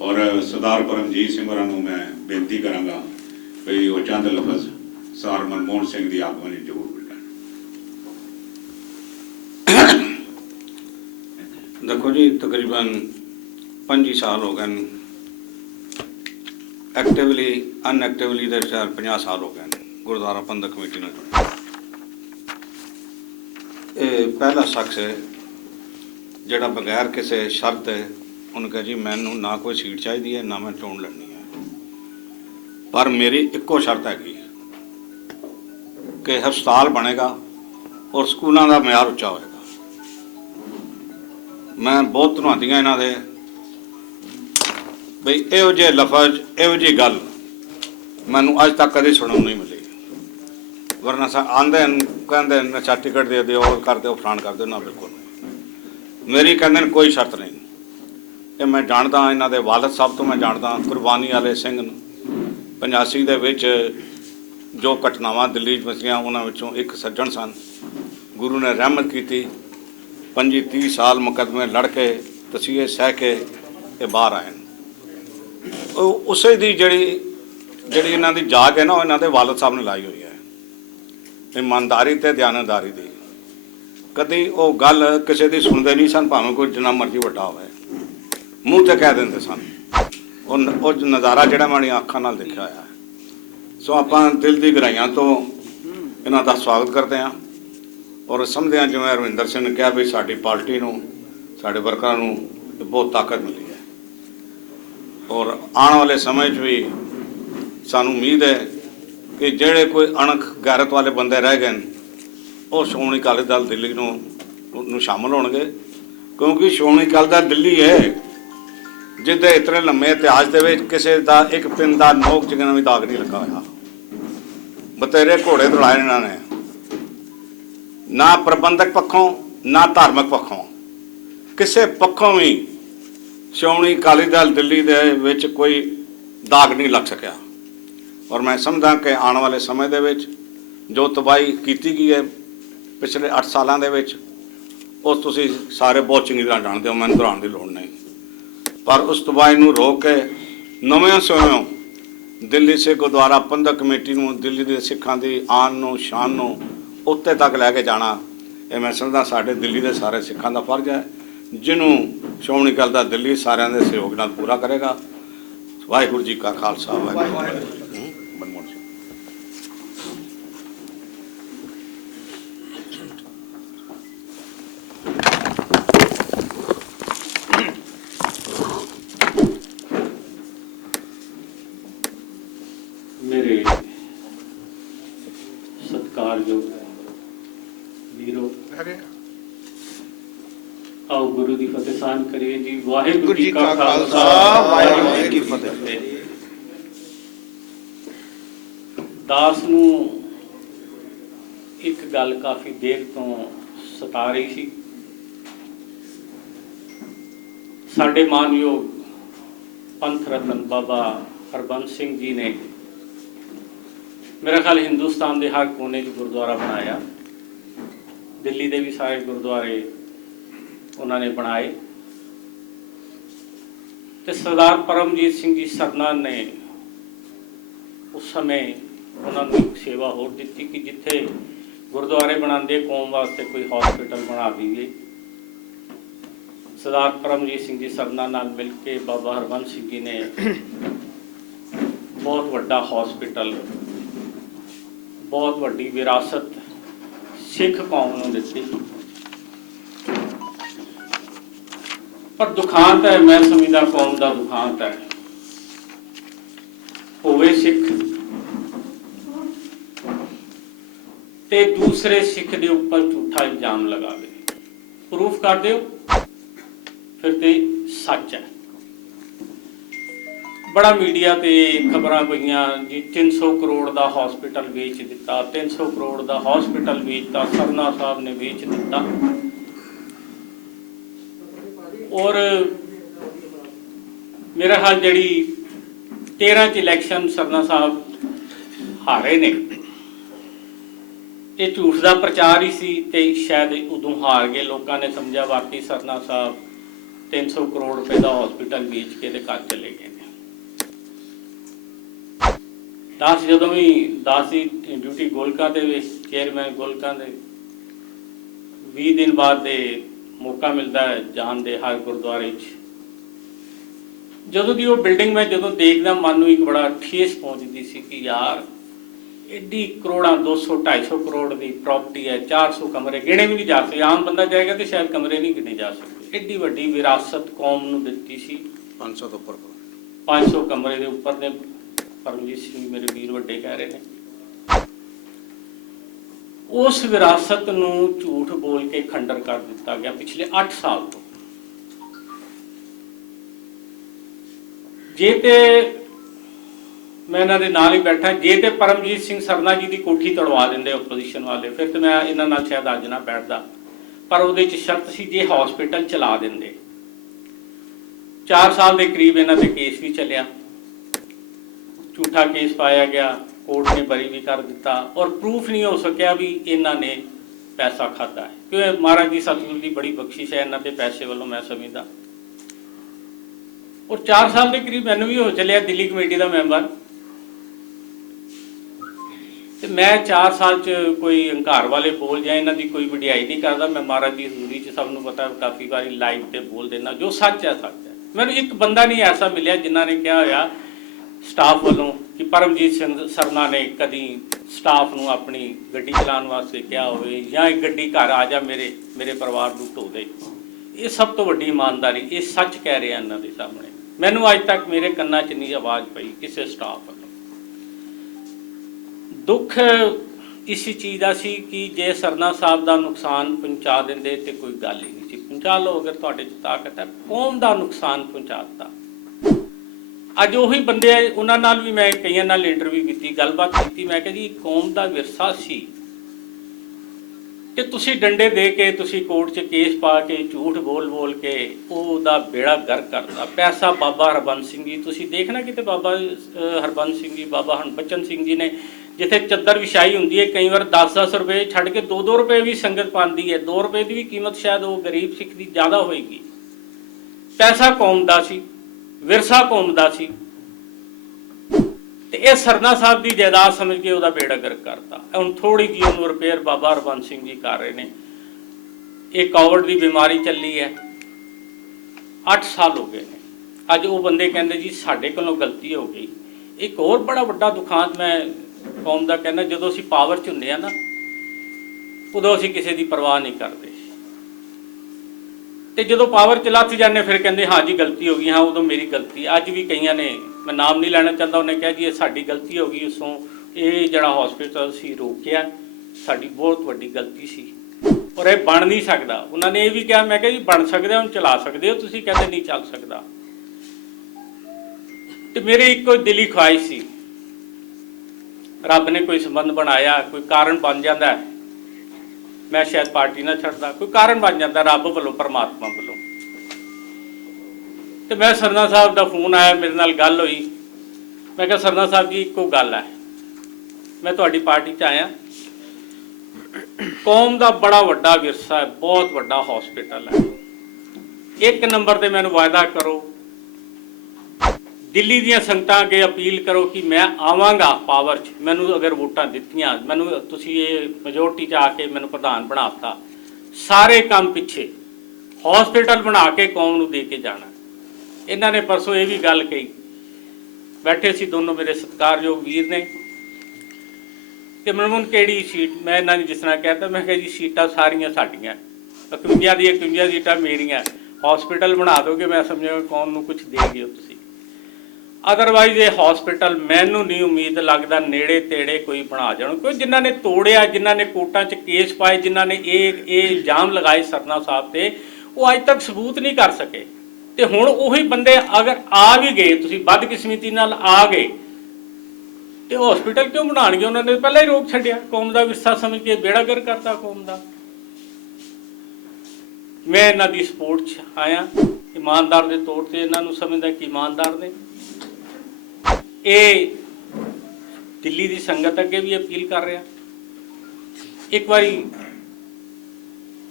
ਔਰ ਸਰਦਾਰ ਪਰਮਜੀਤ ਸਿੰਘ ਹੋਰਾਂ ਨੂੰ ਮੈਂ ਬੇਨਤੀ ਕਰਾਂਗਾ ਵੀ ਉਹ ਚੰਦ ਲਫ਼ਜ਼ ਸਰਦਾਰ ਮਨਮੋਹਨ ਸਿੰਘ ਦੀ ਆਗਵਾਨੀ ਜ਼ਰੂਰ ਬੋਲਣ। देखो जी तकरीबन 5 साल हो गए एक्टिवली अनएक्टिवली दे 50 साल हो गए गुरुद्वारा प्रबंधक कमेटी ਨਾਲ ਇਹ ਪਹਿਲਾ ਸ਼ਖਸ ਹੈ ਜਿਹੜਾ ਬਗੈਰ ਕਿਸੇ ਸ਼ਰਤ ਹੈ ਉਹਨੇ ਕਿਹਾ ਜੀ ਮੈਨੂੰ ਨਾ ਕੋਈ ਸੀਟ ਚਾਹੀਦੀ ਹੈ ਨਾ ਮੈਂ ਚੋਣ ਲੜਨੀ ਹੈ, ਪਰ ਮੇਰੀ ਇੱਕੋ ਸ਼ਰਤ ਹੈਗੀ ਕਿ ਹਸਪਤਾਲ ਬਣੇਗਾ ਔਰ ਸਕੂਲਾਂ ਦਾ ਮਿਆਰ ਉੱਚਾ ਹੋਏਗਾ। ਮੈਂ ਬਹੁਤ ਧੰਨਵਾਦੀਆਂ ਇਹਨਾਂ ਦੇ ਬਈ ਇਹੋ ਜਿਹੇ ਲਫ਼ਜ਼ ਇਹੋ ਜਿਹੀ ਗੱਲ ਮੈਨੂੰ ਅੱਜ ਤੱਕ ਕਦੇ ਸੁਣਨ ਨੂੰ ਨਹੀਂ ਮਿਲੀ। ਵਰਨਾ ਆਂਦੇ ਕਹਿੰਦੇ ਨਸ਼ਾ ਟਿਕਟ ਦੇ ਦਿਓ, ਉਹ ਕਰ ਦਿਓ, ਫਲਾਣ ਕਰ ਦਿਓ। ਨਾ, ਬਿਲਕੁਲ ਨਹੀਂ। ਮੇਰੀ ਕਹਿੰਦੇ ਨੇ ਕੋਈ ਸ਼ਰਤ ਨਹੀਂ। ਇਹ ਮੈਂ ਜਾਣਦਾ ਇਹਨਾਂ ਦੇ ਵਾਲਦ ਸਾਹਿਬ ਤੋਂ, ਮੈਂ ਜਾਣਦਾ ਕੁਰਬਾਨੀ ਵਾਲੇ ਸਿੰਘ ਨੂੰ। 85 ਦੇ ਵਿੱਚ ਜੋ ਘਟਨਾਵਾਂ ਦਿੱਲੀ 'ਚ ਵਸੀਆਂ ਉਹਨਾਂ ਵਿੱਚੋਂ ਇੱਕ ਸੱਜਣ ਸਨ। ਗੁਰੂ ਨੇ ਰਹਿਮਤ ਕੀਤੀ, 25-30 ਸਾਲ ਮੁਕੱਦਮੇ ਲੜ ਕੇ ਤਸੀਹੇ ਸਹਿ ਕੇ ਇਹ ਬਾਹਰ ਆਏ। ਉਹ ਉਸੇ ਦੀ ਜਿਹੜੀ ਇਹਨਾਂ ਦੀ ਜਾਗ ਹੈ ਨਾ, ਉਹ ਇਹਨਾਂ ਦੇ ਵਾਲਦ ਸਾਹਿਬ ਨੇ ਲਾਈ ਹੋਈ ਹੈ, ਇਮਾਨਦਾਰੀ ਤੇ ਦਿਆਨਤਦਾਰੀ ਦੀ। ਕਦੀ ਉਹ ਗੱਲ ਕਿਸੇ ਦੀ ਸੁਣਦੇ ਨਹੀਂ ਸਨ, ਭਾਵੇਂ ਕੋਈ ਜਿੰਨਾ ਮਰਜ਼ੀ ਵੱਡਾ ਹੋਵੇ, ਮੂੰਹ ਤੇ ਕਹਿ ਦਿੰਦੇ ਸਨ। ਉਹ ਨਜ਼ਾਰਾ ਜਿਹੜਾ ਮੈਂ ਆਪਣੀਆਂ ਅੱਖਾਂ ਨਾਲ ਦੇਖਿਆ ਹੋਇਆ। ਸੋ ਆਪਾਂ ਦਿਲ ਦੀ ਗਹਿਰਾਈਆਂ ਤੋਂ ਇਹਨਾਂ ਦਾ ਸਵਾਗਤ ਕਰਦੇ ਹਾਂ ਔਰ ਸਮਝਦੇ ਹਾਂ, ਜਿਵੇਂ ਰਵਿੰਦਰ ਸਿੰਘ ਨੇ ਕਿਹਾ ਵੀ ਸਾਡੀ ਪਾਰਟੀ ਨੂੰ, ਸਾਡੇ ਵਰਕਰਾਂ ਨੂੰ ਬਹੁਤ ਤਾਕਤ ਮਿਲੀ ਹੈ ਔਰ ਆਉਣ ਵਾਲੇ ਸਮੇਂ 'ਚ ਵੀ ਸਾਨੂੰ ਉਮੀਦ ਹੈ ਕਿ ਜਿਹੜੇ ਕੋਈ ਅਣਖ ਗੈਰਤ ਵਾਲੇ ਬੰਦੇ ਰਹਿ ਗਏ ਨੇ ਉਹ ਸ਼੍ਰੋਮਣੀ ਅਕਾਲੀ ਦਲ ਦਿੱਲੀ ਨੂੰ ਸ਼ਾਮਲ ਹੋਣਗੇ, ਕਿਉਂਕਿ ਸ਼੍ਰੋਮਣੀ ਅਕਾਲੀ ਦਲ ਦਿੱਲੀ ਹੈ ਜਿਹਦੇ ਇਤਨੇ ਲੰਮੇ ਇਤਿਹਾਸ ਦੇ ਵਿੱਚ ਕਿਸੇ ਦਾ ਇੱਕ ਪਿੰਡ ਦਾ ਨੋਕ ਚਿਗਣਾ ਵੀ ਦਾਗ ਨਹੀਂ ਲੱਗਾ ਹੋਇਆ। ਬਤੇਰੇ ਘੋੜੇ ਦੌੜਾਏ ਇਹਨਾਂ ਨੇ, ਨਾ ਪ੍ਰਬੰਧਕ ਪੱਖੋਂ ਨਾ ਧਾਰਮਿਕ ਪੱਖੋਂ, ਕਿਸੇ ਪੱਖੋਂ ਵੀ ਸ਼੍ਰੋਮਣੀ ਅਕਾਲੀ ਦਲ ਦਿੱਲੀ ਦੇ ਵਿੱਚ ਕੋਈ ਦਾਗ ਨਹੀਂ ਲੱਗ ਸਕਿਆ। ਔਰ ਮੈਂ ਸਮਝਦਾ ਕਿ ਆਉਣ ਵਾਲੇ ਸਮੇਂ ਦੇ ਵਿੱਚ ਜੋ ਤਬਾਹੀ ਕੀਤੀ ਗਈ ਹੈ ਪਿਛਲੇ 8 ਸਾਲਾਂ ਦੇ ਵਿੱਚ, ਉਹ ਤੁਸੀਂ ਸਾਰੇ ਬਹੁਤ ਚੰਗੀ ਤਰ੍ਹਾਂ ਜਾਣਦੇ ਹੋ, ਮੈਨੂੰ ਦੁਹਰਾਉਣ ਦੀ ਲੋੜ ਨਹੀਂ। ਪਰ ਉਸ ਤਬਾਹੀ ਨੂੰ ਰੋਕ ਕੇ ਨਵੇਂ ਸਿਰੋਂ ਦਿੱਲੀ ਸਿੱਖ ਗੁਰਦੁਆਰਾ ਪ੍ਰਬੰਧਕ ਕਮੇਟੀ ਨੂੰ, ਦਿੱਲੀ ਦੇ ਸਿੱਖਾਂ ਦੀ ਆਨ ਨੂੰ, ਸ਼ਾਨ ਨੂੰ ਉੱਤੇ ਤੱਕ ਲੈ ਕੇ ਜਾਣਾ, ਇਹ ਮੈਂ ਸਮਝਦਾ ਸਾਡੇ ਦਿੱਲੀ ਦੇ ਸਾਰੇ ਸਿੱਖਾਂ ਦਾ ਫਰਜ਼ ਹੈ, ਜਿਹਨੂੰ ਸ਼੍ਰੋਮਣੀ ਅਕਾਲੀ ਦਲ ਦਿੱਲੀ ਸਾਰਿਆਂ ਦੇ ਸਹਿਯੋਗ ਨਾਲ ਪੂਰਾ ਕਰੇਗਾ। ਵਾਹਿਗੁਰੂ ਜੀ ਕਾ ਖਾਲਸਾ, ਵਾਹਿਗੁਰੂ ਜੀ ਕੀ ਫਤਿਹ। ਮੇਰੇ ਸਤਿਕਾਰਯੋਗ ਵੀਰੋ, ਆਓ ਗੁਰੂ ਦੀ ਫਤਿਹ ਸਾਂਝ ਕਰੀਏ ਜੀ। ਵਾਹਿਗੁਰੂ ਜੀ ਕਾ ਖਾਲਸਾ, ਵਾਹਿਗੁਰੂ ਜੀ ਕੀ ਫਤਿਹ। ਦਾਸ ਨੂੰ ਇੱਕ ਗੱਲ ਕਾਫੀ ਦੇਰ ਤੋਂ ਸਤਾ ਰਹੀ ਸੀ। ਸਾਡੇ ਮਾਨਯੋਗ ਪੰਥ ਰਤਨ ਬਾਬਾ ਹਰਬੰਸ ਸਿੰਘ ਜੀ ਨੇ ਮੇਰਾ ਖਿਆਲ ਹਿੰਦੁਸਤਾਨ ਦੇ ਹਰ ਕੋਨੇ 'ਚ ਗੁਰਦੁਆਰਾ ਬਣਾਇਆ। ਦਿੱਲੀ ਦੇ ਵੀ ਸਾਰੇ ਗੁਰਦੁਆਰੇ ਉਹਨਾਂ ਨੇ ਬਣਾਏ ਤੇ ਸਰਦਾਰ ਪਰਮਜੀਤ ਸਿੰਘ ਜੀ ਸਰਨਾ ਨੇ ਉਸ ਸਮੇਂ ਉਹਨਾਂ ਨੂੰ ਇੱਕ ਸੇਵਾ ਹੋਰ ਦਿੱਤੀ ਕਿ ਜਿੱਥੇ ਗੁਰਦੁਆਰੇ ਬਣਾਉਂਦੇ ਕੌਮ ਵਾਸਤੇ ਕੋਈ ਹਸਪੀਟਲ ਬਣਾ ਦਈਏ। ਸਰਦਾਰ ਪਰਮਜੀਤ ਸਿੰਘ ਜੀ ਸਰਨਾ ਨਾਲ ਮਿਲ ਕੇ ਬਾਬਾ ਹਰਬੰਸ ਸਿੰਘ ਜੀ ਨੇ ਬਹੁਤ ਵੱਡਾ ਹਸਪੀਟਲ, ਬਹੁਤ ਵੱਡੀ ਵਿਰਾਸਤ ਸਿੱਖ ਕੌਮ ਨੂੰ ਦਿੱਤੀ। ਪਰ ਦੁਖਾਂਤ ਹੈ, ਮੈਂ ਸਮਝਦਾ ਕੌਮ ਦਾ ਦੁਖਾਂਤ ਹੈ, ਹੋਵੇ ਸਿੱਖ ਤੇ ਦੂਸਰੇ ਸਿੱਖ ਦੇ ਉੱਪਰ ਝੂਠਾ ਇਲਜ਼ਾਮ ਲਗਾਵੇ। ਪ੍ਰੂਫ ਕਰ ਦਿਓ ਫਿਰ ਤੇ ਸੱਚ ਹੈ। ਬੜਾ ਮੀਡੀਆ ਤੇ ਖਬਰਾਂ ਪਈਆਂ ਜੀ 300 ਕਰੋੜ ਦਾ ਹਸਪੀਟਲ ਵੇਚ ਦਿੱਤਾ, 300 ਕਰੋੜ ਦਾ ਹਸਪੀਟਲ ਵੇਚਤਾ, ਸਰਨਾ ਸਾਹਿਬ ਨੇ ਵੇਚ ਦਿੱਤਾ। ਔਰ ਮੇਰਾ ਹਾਲ ਜਿਹੜੀ 13 ਚ ਇਲੈਕਸ਼ਨ ਸਰਨਾ ਸਾਹਿਬ ਹਾਰੇ ਨੇ, ਇਹ ਝੂਠ ਦਾ ਪ੍ਰਚਾਰ ਹੀ ਸੀ ਤੇ ਸ਼ਾਇਦ ਉਦੋਂ ਹਾਰ ਗਏ। ਲੋਕਾਂ ਨੇ ਸਮਝਿਆ ਵਾਕਈ ਸਰਨਾ ਸਾਹਿਬ 300 ਕਰੋੜ ਰੁਪਏ ਦਾ ਹਸਪੀਟਲ ਵੇਚ ਕੇ ਤੇ ਘਰ ਚਲੇ ਗਏ ਨੇ। ਦਾਸ ਜਦੋਂ ਵੀ ਦਾਸੀ ਡਿਊਟੀ ਗੋਲਕਾਂ ਦੇ ਵਿੱਚ ਚੇਅਰਮੈਨ ਗੋਲਕਾਂ ਦੇ 20 ਦਿਨ ਬਾਅਦ ਦੇ ਮੌਕਾ ਮਿਲਦਾ ਹੈ ਜਾਣ ਦੇ ਹਰ ਗੁਰਦੁਆਰੇ 'ਚ। ਜਦੋਂ ਦੀ ਉਹ ਬਿਲਡਿੰਗ ਮੈਂ ਜਦੋਂ ਦੇਖਦਾ ਮਨ ਨੂੰ ਇੱਕ ਬੜਾ ਠੇਸ ਪਹੁੰਚਦੀ ਸੀ ਕਿ ਯਾਰ एडी करोड़ा 200 250 करोड़ की प्रॉपर्टी है, 400 कमरे गिने भी नहीं जा सकते। आम बंदा जाएगा तो शायद कमरे नहीं गिने जा सकते। एडी वड्डी विरासत कौम नूं दित्ती सी। 500 ਤੋਂ ਉੱਪਰ 500 कमरे के उपर ने परमजीत सिंह मेरे वीर वड्डे कह रहे हैं। उस विरासत नूं झूठ बोल के खंडर कर दिता गया पिछले 8 साल तो। जे ते मैं इन्हां दे नाल ही बैठा, जे ते परमजीत सिंह सरना जी की कोठी तड़वा देंदे ओपोजिशन वाले, फिर तो मैं इन्हां नाल शायद अज ना बैठदा। पर उहदे च शर्त सी जे हॉस्पिटल चला देंदे। 4 साल के करीब इन्हां ते केस भी चलिया, झूठा केस पाया गया, कोर्ट ने बरी भी कर दिता और प्रूफ नहीं हो सकिया भी इन्हां ने पैसा खाता है। क्योंकि महाराज जी सतगुरु की बड़ी बख्शिश है इन्हां ते पैसे वालों, मैं समझदा। और 4 साल के करीब मैनूं भी हो चलिया दिल्ली कमेटी का मैंबर। तो मैं 4 साल च कोई हंकार वाले बोल जाए, इन्हां दी कोई वडियाई नहीं करता। मैं महाराज की हजूरी च सबनूं पता काफ़ी बारी लाइव ते बोल देना, जो सच है सच है। मैंने एक बंदा नहीं ऐसा मिलिया जिन्हों ने कहा होया स्टाफ वालों कि परमजीत सिंह सरना ने कभी स्टाफ नूं अपनी गड्डी चलाने वास्ते कहा होवे या एक गड्डी घर आ जा मेरे परिवार नूं धो दे। ये सब तो वड्डी ईमानदारी, ये सच कह रहे हैं इन्हां दे सामने। मैनूं अज तक मेरे कन्नां च नहीं आवाज़ पई किसी स्टाफ वालों। दुख इसी चीज़ का सी कि जे सरना साहब का नुकसान पहुँचा देंदे तो कोई गल ही नहीं सी। पहुँचा लो अगर तुहाडे च ताकत है, कौम का नुकसान पहुँचाता। अज उही बंदे उन्हां नाल भी मैं कईयां नाल इंटरव्यू की गलबात की। मैं कहा जी कौम का विरसा सी कि तुसी डंडे दे के तुसी कोर्ट च केस पा के झूठ बोल बोल के ओहदा बेड़ा गर्क करता। पैसा बाबा हरबंस सिंह जी, तुसी देखना किते बाबा हरबंस सिंह जी, बाबा हरबचन सिंह जी ने जिथे चद्दर विछाई होंदी है कई बार 10-10 रुपए छड़ के 2-2 रुपए भी संगत पाती है। 2 रुपए की भी कीमत शायद वो गरीब सिख की ज़्यादा होएगी। पैसा कौम का सी, विरसा कौम का सी, ते ये सरना साहब की जायदाद समझ के वह बेड़ा गर्क करता। हुण थोड़ी जी उन्होंने रिपेयर बाबा हरबंस सिंह जी कर रहे हैं। एक कोविड की बीमारी चली है, 8 साल हो गए हैं। अज वो बंदे कहते जी साढ़े कोलों गलती हो गई। एक होर बड़ा वड्डा दुखांत मैं कौम का कहना, जो असीं पावर च हुंदे आ ना उदों असीं किसी की परवाह नहीं करते, तो जो पावर च लथ जाने फिर कहते हाँ जी गलती हो गई, हाँ उदों मेरी गलती। अज भी कई ने, मैं नाम नहीं लेना चाहता, उन्हें कहा जी ये साडी गलती हो गई, उसों ये जिहड़ा हॉस्पिटल असीं रोकिया साडी बहुत वड्डी गलती सी और ये बन नहीं सकता। उन्होंने ये भी कहा, मैं कहा जी बन सकदा हुण चला सकते हो, तुसीं कहते नहीं चल सकता। तो मेरे एक कोई दिली ख्वाहिश सी, रब ने कोई संबंध बनाया, कोई कारण बन जाता है, मैं शायद पार्टी ना छड्डदा, कोई कारण बन जाता रब वालों परमात्मा वालों। तो मैं सरना साहब का फोन आया, मेरे नाल गल हुई। मैं कहा सरना साहब जी एको गल है, मैं तुहाडी पार्टी च आया, कौम का बड़ा वड्डा विरसा है, बहुत वड्डा हॉस्पिटल है, 1 नंबर ते मैनूं वायदा करो, दिल्ली दीयां संगतां अगे अपील करो कि मैं आवांगा पावर च, मैनूं अगर वोटां दित्तियां, मैनूं तुसीं ये मेजोरिटी च आके मैनूं प्रधान बनाता, सारे काम पिछे हॉस्पिटल बना के कौम नूं दे के जाना। इन्हां ने परसों ये भी गल कही, बैठे सी दोनों मेरे सत्कारयोग वीर ने कि मनमोहन किहड़ी सीट, मैं इन्हां ने जिस तरह कहता, मैं कहा जी सीटां सारियां साडियां, 51 दी 51 सीटां मेरियां, हॉस्पिटल बना दोगे मैं समझा कौम नूं कुछ दे गए हो तुसीं। अदरवाइज ये हॉस्पिटल मैनू नहीं उम्मीद लगता नेड़े तेड़े कोई बना जाण, क्योंकि जिन्हों ने तोड़िया, जिन्हों ने कोर्टां च केस पाए, जिन्हों ने ये इल्जाम लगाए सरना साहब ते, वो अज तक सबूत नहीं कर सके। तो हुण उही बंदे अगर आ भी गए, तुसीं बदकिस्मती नाल आ गए, तो हॉस्पिटल क्यों बनाणगे? उन्होंने पहले ही रोक छड्डिया, कौम का विरसा समझ के बेड़ा गर्क करता कौम का। मैं इन्हां दी सपोर्ट च आया, ईमानदार के तौर पर इन्हां नूं समझदा कि ईमानदार ने। ये दिल्ली की संगत अगे भी अपील कर रहा, एक बारी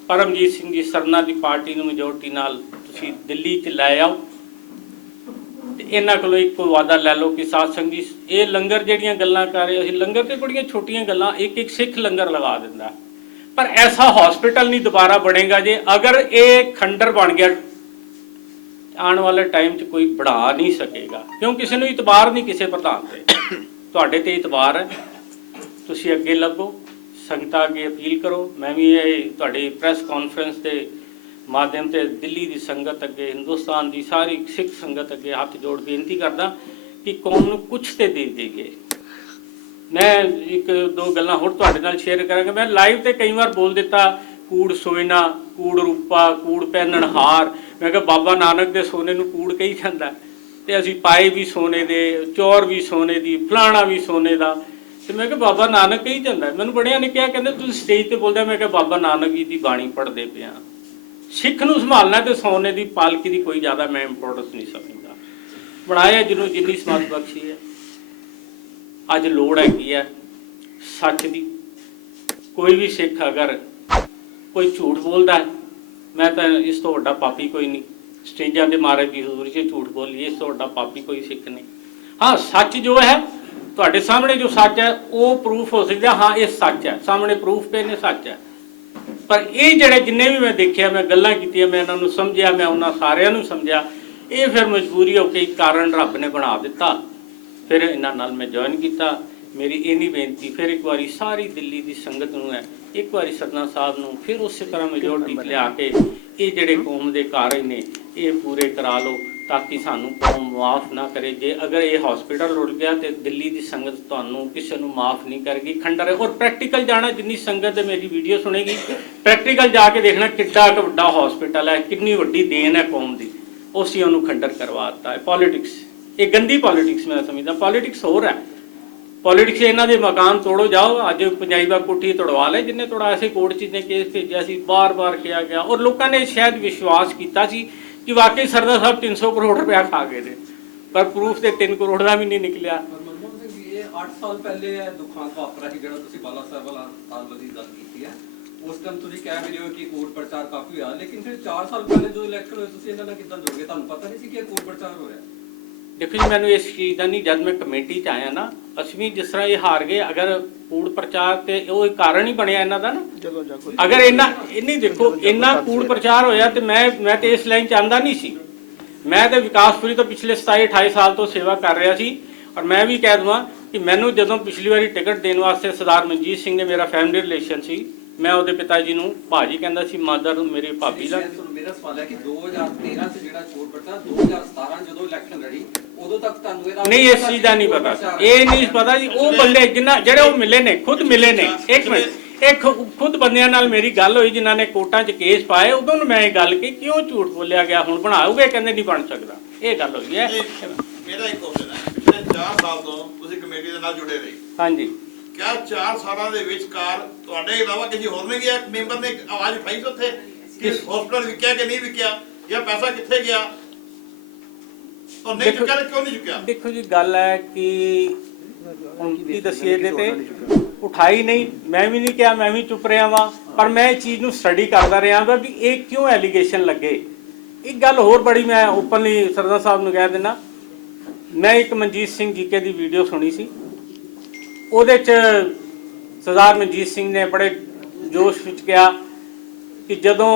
परमजीत सिंह जी सरना की पार्टी नूं मेजोरिटी नाल तुसीं दिल्ली च लै आओ, ते इन्हां कोलों एक वादा लै लो कि साध संग जी ये लंगर जिहड़ियां गल्लां कर रहे हो, लंगर ते बड़ियां छोटियां गल्लां, एक सिख लंगर लगा दिंदा, पर ऐसा हॉस्पिटल नहीं दोबारा बनेगा जे अगर ये खंडर बन गया, आने वाले टाइम च कोई बढ़ा नहीं सकेगा, क्यों किसी को इतबार नहीं किसी प्रधान से, तुहाडे ते इतबार है, ਤੁਸੀਂ ਅੱਗੇ ਲੱਗੋ, ਸੰਗਤਾਂ ਅੱਗੇ ਅਪੀਲ ਕਰੋ। ਮੈਂ ਵੀ ਇਹ ਤੁਹਾਡੀ ਪ੍ਰੈਸ ਕਾਨਫਰੰਸ ਦੇ ਮਾਧਿਅਮ ਤੇ ਦਿੱਲੀ ਦੀ ਸੰਗਤ ਅੱਗੇ, ਹਿੰਦੁਸਤਾਨ ਦੀ ਸਾਰੀ ਸਿੱਖ ਸੰਗਤ ਅੱਗੇ ਹੱਥ ਜੋੜ ਬੇਨਤੀ ਕਰਦਾ ਕਿ ਕੌਮ ਨੂੰ ਕੁਛ ਤੇ ਦੇ ਦੇਈਏ। ਮੈਂ ਇੱਕ ਦੋ ਗੱਲਾਂ ਹੋਰ ਤੁਹਾਡੇ ਨਾਲ ਸ਼ੇਅਰ ਕਰਾਂਗਾ। ਮੈਂ ਲਾਈਵ ਤੇ ਕਈ ਵਾਰ ਬੋਲ ਦਿੱਤਾ, ਕੂੜ ਸੋਇਨਾ, ਕੂੜ ਰੂਪਾ, ਕੂੜ ਪਹਿਨਣ ਹਾਰ। ਮੈਂ ਕਿਹਾ ਬਾਬਾ ਨਾਨਕ ਦੇ ਸੋਨੇ ਨੂੰ ਕੂੜ ਕਹੀ ਜਾਂਦਾ, ਤੇ ਅਸੀਂ ਪਾਏ ਵੀ ਸੋਨੇ ਦੇ, ਚੌਰ ਵੀ ਸੋਨੇ ਦੀ, ਫਲਾਣਾ ਵੀ ਸੋਨੇ ਦਾ। ਤੇ ਮੈਂ ਕਿਹਾ ਬਾਬਾ ਨਾਨਕ ਕਹੀ ਜਾਂਦਾ। ਮੈਨੂੰ ਬੜਿਆਂ ਨੇ ਕਿਹਾ, ਕਹਿੰਦੇ ਤੁਸੀਂ ਸਟੇਜ ਤੇ ਬੋਲਦੇ। ਮੈਂ ਕਿਹਾ ਬਾਬਾ ਨਾਨਕ ਜੀ ਦੀ ਬਾਣੀ ਪੜ੍ਹਦੇ ਪਿਆ। ਸਿੱਖ ਨੂੰ ਸੰਭਾਲਣਾ ਤੇ ਸੋਨੇ ਦੀ ਪਾਲਕੀ ਦੀ ਕੋਈ ਜ਼ਿਆਦਾ ਮੈਂ ਇੰਪੋਰਟੈਂਸ ਨਹੀਂ ਸਮਝਦਾ। ਬਣਾਇਆ ਜਿਹਨੂੰ ਜਿੰਨੀ ਸਮਾਜ ਬਖਸ਼ੀ ਹੈ। ਅੱਜ ਲੋੜ ਹੈਗੀ ਹੈ ਸੱਚ ਦੀ। ਕੋਈ ਵੀ ਸਿੱਖ ਅਗਰ ਕੋਈ ਝੂਠ ਬੋਲਦਾ ਹੈ, ਮੈਂ ਤਾਂ ਇਸ ਤੋਂ ਵੱਡਾ ਪਾਪੀ ਕੋਈ ਨਹੀਂ। ਸਟੇਜਾਂ ਦੇ ਮਾਰੇ ਦੀ ਹਜ਼ੂਰੀ 'ਚ ਝੂਠ ਬੋਲੀਏ, ਇਸ ਤੋਂ ਵੱਡਾ ਪਾਪੀ ਕੋਈ ਸਿੱਖ ਨਹੀਂ। ਹਾਂ, ਸੱਚ ਜੋ ਹੈ ਤੁਹਾਡੇ ਸਾਹਮਣੇ, ਜੋ ਸੱਚ ਹੈ ਉਹ ਪ੍ਰੂਫ ਹੋ ਸਕਦਾ, ਹਾਂ ਇਹ ਸੱਚ ਹੈ, ਸਾਹਮਣੇ ਪ੍ਰੂਫ ਪਏ ਨੇ ਸੱਚ ਹੈ। ਪਰ ਇਹ ਜਿਹੜੇ ਜਿੰਨੇ ਵੀ ਮੈਂ ਦੇਖਿਆ, ਮੈਂ ਗੱਲਾਂ ਕੀਤੀਆਂ, ਮੈਂ ਇਹਨਾਂ ਨੂੰ ਸਮਝਿਆ, ਮੈਂ ਉਹਨਾਂ ਸਾਰਿਆਂ ਨੂੰ ਸਮਝਿਆ। ਇਹ ਫਿਰ ਮਜਬੂਰੀ ਹੋ ਕੇ ਕਾਰਨ ਰੱਬ ਨੇ ਬਣਾ ਦਿੱਤਾ। ਫਿਰ ਇਹਨਾਂ ਨਾਲ ਮੈਂ ਜੁਆਇਨ ਕੀਤਾ। ਮੇਰੀ ਇੰਨੀ ਬੇਨਤੀ ਫਿਰ ਇੱਕ ਵਾਰੀ ਸਾਰੀ ਦਿੱਲੀ ਦੀ ਸੰਗਤ ਨੂੰ ਹੈ, ਇੱਕ ਵਾਰੀ ਸਰਨਾ ਸਾਹਿਬ ਨੂੰ ਫਿਰ ਉਸੇ ਤਰ੍ਹਾਂ ਮੈਜੋਰਟੀ ਲਿਆ ਕੇ ਇਹ ਜਿਹੜੇ ਕੌਮ ਦੇ ਕਾਰਜ ਨੇ ਇਹ ਪੂਰੇ ਕਰਾ ਲਓ, ਤਾਂ ਕਿ ਸਾਨੂੰ ਕੌਮ ਮਾਫ ਨਾ ਕਰੇ। ਜੇ ਅਗਰ ਇਹ ਹਸਪੀਟਲ ਰੁੜ ਗਿਆ ਤੇ ਦਿੱਲੀ ਦੀ ਸੰਗਤ ਤੁਹਾਨੂੰ ਕਿਸੇ ਨੂੰ ਮਾਫ ਨਹੀਂ ਕਰੇਗੀ। ਖੰਡਰ ਹੈ। ਔਰ ਪ੍ਰੈਕਟੀਕਲ ਜਾਣਾ, ਜਿੰਨੀ ਸੰਗਤ ਮੇਰੀ ਵੀਡੀਓ ਸੁਣੇਗੀ, ਪ੍ਰੈਕਟੀਕਲ ਜਾ ਕੇ ਦੇਖਣਾ ਕਿੱਡਾ ਕੁ ਵੱਡਾ ਹਸਪੀਟਲ ਹੈ, ਕਿੰਨੀ ਵੱਡੀ ਦੇਣ ਹੈ ਕੌਮ ਦੀ। ਉਸੇ ਉਹਨੂੰ ਖੰਡਰ ਕਰਵਾ ਦਿੱਤਾ ਹੈ। ਪੋਲੀਟਿਕਸ, ਇਹ ਗੰਦੀ ਪੋਲੀਟਿਕਸ ਮੈਂ ਸਮਝਦਾ। ਪੋਲੀਟਿਕਸ ਹੋਰ ਹੈ। ਪੋਲੀਟਿਕਸ ਇਹਨਾਂ ਦੇ ਮਕਾਨ ਤੋੜੋ ਜਾਓ। ਅੱਜ ਪੰਜਾਬਾ ਕੋਠੀ ਤੋੜਵਾ ਲੈ, ਜਿੰਨੇ ਤੋੜਾਇਆ ਸੀ, ਕੋਰਟ 'ਚ ਨੇ ਕੇਸ ਭੇਜਿਆ ਸੀ, ਬਾਰ-ਬਾਰ ਕਿਹਾ ਗਿਆ। ਔਰ ਲੋਕਾਂ ਨੇ ਸ਼ਾਇਦ ਵਿਸ਼ਵਾਸ ਕੀਤਾ ਸੀ ਕਿ ਵਾਕਈ ਸਰਦਾਰ ਸਾਹਿਬ 300 ਕਰੋੜ ਰੁਪਇਆ ਖਾ ਗਏ ਨੇ, ਪਰ ਪ੍ਰੂਫ ਤੇ 3 ਕਰੋੜ ਦਾ ਵੀ ਨਹੀਂ ਨਿਕਲਿਆ। ਮਨਮੋਹਨ ਸਿੰਘ ਜੀ, ਇਹ 8 ਸਾਲ ਪਹਿਲੇ ਇਹ ਦੁਖਾਂਤ ਵਾਪਰਿਆ ਸੀ ਜਿਹੜਾ ਤੁਸੀਂ ਬਾਲਾ ਸਾਹਿਬ ਵਾਲਾ ਤਾਲਬ ਦੀ ਗੱਲ ਕੀਤੀ ਹੈ। ਉਸ ਟਾਈਮ ਤੁਸੀਂ ਕਹਿ ਵੀ ਰਹੇ ਹੋ ਕਿ ਕੋਰਟ ਪ੍ਰਚਾਰ ਕਾਫੀ ਹੋਇਆ, ਲੇਕਿਨ ਫਿਰ 4 ਸਾਲ ਪਹਿਲੇ ਜੋ ਇਲੈਕਸ਼ਨ ਹੋਏ ਤੁਸੀਂ ਇਹਨਾਂ ਨਾਲ ਕਿੱਦਾਂ ਜੁੜ ਗਏ? ਤੁਹਾਨੂੰ ਪਤਾ ਨਹੀਂ ਸੀ ਕਿ ਇਹ ਕੋਰਟ ਪ੍ਰਚਾਰ ਹੋ ਰਿਹਾ? ਦੇਖੋ ਜੀ, ਮੈਨੂੰ ਇਸ ਚੀਜ਼ ਦਾ ਨਹੀਂ, ਜਦ ਮੈਂ ਕਮੇਟੀ 'ਚ ਆਇਆ ਨਾ, ਅਸੀਂ ਵੀ ਜਿਸ ਤਰ੍ਹਾਂ ਇਹ ਹਾਰ ਗਏ, ਅਗਰ ਕੂੜ ਪ੍ਰਚਾਰ ਤੇ ਉਹ ਕਾਰਨ ਹੀ ਬਣਿਆ ਇਹਨਾਂ ਦਾ ਨਾ। ਅਗਰ ਇਹਨਾਂ ਨਹੀਂ, ਦੇਖੋ ਇੰਨਾ ਕੂੜ ਪ੍ਰਚਾਰ ਹੋਇਆ ਤੇ ਮੈਂ ਤੇ ਇਸ ਲਾਈਨ 'ਚ ਆਉਂਦਾ ਨਹੀਂ ਸੀ। ਮੈਂ ਤੇ ਵਿਕਾਸਪੁਰੀ ਤੋਂ ਪਿਛਲੇ 27-28 ਸਾਲ ਤੋਂ ਸੇਵਾ ਕਰ ਰਿਹਾ ਸੀ। ਔਰ ਮੈਂ ਵੀ ਕਹਿ ਦਵਾਂ ਕਿ ਮੈਨੂੰ ਜਦੋਂ ਪਿਛਲੀ ਵਾਰੀ ਟਿਕਟ ਦੇਣ ਵਾਸਤੇ ਸਰਦਾਰ ਮਨਜੀਤ ਸਿੰਘ ਨੇ, ਮੇਰਾ ਫੈਮਿਲੀ ਰਿਲੇਸ਼ਨ ਸੀ, ਮੈਂ ਉਹਦੇ ਪਿਤਾ ਜੀ ਨੂੰ ਭਾਜੀ ਕਹਿੰਦਾ ਸੀ, ਮਦਰ ਨੂੰ ਮੇਰੀ ਭਾਬੀ ਦਾ। ਮੇਰਾ ਸਵਾਲ ਹੈ ਕਿ 2013 ਚ ਜਿਹੜਾ ਕੋਰਟ ਪ੍ਰਚਾਰ, 2017 ਜਦੋਂ ਇਲੈਕਸ਼ਨ ਲੜੀ ਉਦੋਂ ਤੱਕ ਤੁਹਾਨੂੰ ਇਹਦਾ ਨਹੀਂ, ਇਸ ਚੀਜ਼ ਦਾ ਨਹੀਂ ਪਤਾ। ਇਹ ਨਹੀਂ ਪਤਾ ਜੀ। ਉਹ ਬੰਦੇ ਜਿਹੜੇ ਉਹ ਮਿਲੇ ਨੇ, ਖੁਦ ਮਿਲੇ ਨੇ। ਇੱਕ ਮਿੰਟ, ਇਹ ਖੁਦ ਬੰਦਿਆਂ ਨਾਲ ਮੇਰੀ ਗੱਲ ਹੋਈ ਜਿਨ੍ਹਾਂ ਨੇ ਕੋਰਟਾਂ 'ਚ ਕੇਸ ਪਾਏ। ਉਦੋਂ ਨੂੰ ਮੈਂ ਇਹ ਗੱਲ ਕਹੀ, ਕਿਉਂ ਝੂਠ ਬੋਲਿਆ ਗਿਆ, ਹੁਣ ਬਣਾਓਗੇ? ਕਹਿੰਦੇ ਨਹੀਂ ਬਣ ਸਕਦਾ। ਇਹ ਗੱਲ ਹੋਈ ਹੈ। ਮੇਰਾ ਇੱਕ ਕੁਐਸਚਨ ਹੈ, ਪਿਛਲੇ 4 ਸਾਲ ਤੋਂ ਤੁਸੀਂ ਕਮੇਟੀ ਦੇ ਨਾਲ ਜੁੜੇ ਰਹੇ। ਹਾਂਜੀ। ਕਿਆ 4 ਸਾਲਾਂ ਦੇ ਵਿਚਕਾਰ ਤੁਹਾਡੇ ਇਲਾਵਾ ਕਿਸੇ ਹੋਰ ਨੇ ਗਿਆ ਮੈਂਬਰ ਨੇ ਆਵਾਜ਼ ਉਠਾਈ ਸੀ ਉੱਥੇ ਕਿ ਹਸਪਤਾਲ ਵਿਕਿਆ ਕਿ ਨਹੀਂ ਵਿਕਿਆ, ਜਾਂ ਪੈਸਾ ਕਿੱਥੇ ਗਿਆ, ਔਰ ਨਹੀਂ ਚੁੱਕਿਆ ਤਾਂ ਕਿਉਂ ਨਹੀਂ ਚੁੱਕਿਆ? ਦੇਖੋ ਜੀ, ਗੱਲ ਹੈ ਕਿ ਹੁਣ ਕੀ ਦੱਸੀਏ, ਇਹਦੇ ਤੇ ਉਠਾਈ ਨਹੀਂ, ਮੈਂ ਵੀ ਨਹੀਂ ਕਿਹਾ, ਮੈਂ ਵੀ ਚੁੱਪ ਰਿਹਾ ਵਾਂ। ਪਰ ਮੈਂ ਇਹ ਚੀਜ਼ ਨੂੰ ਸਟੱਡੀ ਕਰਦਾ ਰਿਹਾ ਵਾ ਵੀ ਇਹ ਕਿਉਂ ਐਲੀਗੇਸ਼ਨ ਲੱਗੇ। ਇੱਕ ਗੱਲ ਹੋਰ ਬੜੀ ਮੈਂ ਓਪਨਲੀ ਸਰਦਾਰ ਸਾਹਿਬ ਨੂੰ ਕਹਿ ਦਿੰਦਾ, ਮੈਂ ਇੱਕ ਮਨਜੀਤ ਸਿੰਘ ਜੀਕੇ ਦੀ ਵੀਡੀਓ ਸੁਣੀ ਸੀ। ਉਹਦੇ 'ਚ ਸਰਦਾਰ ਮਨਜੀਤ ਸਿੰਘ ਨੇ ਬੜੇ ਜੋਸ਼ ਵਿੱਚ ਕਿਹਾ ਕਿ ਜਦੋਂ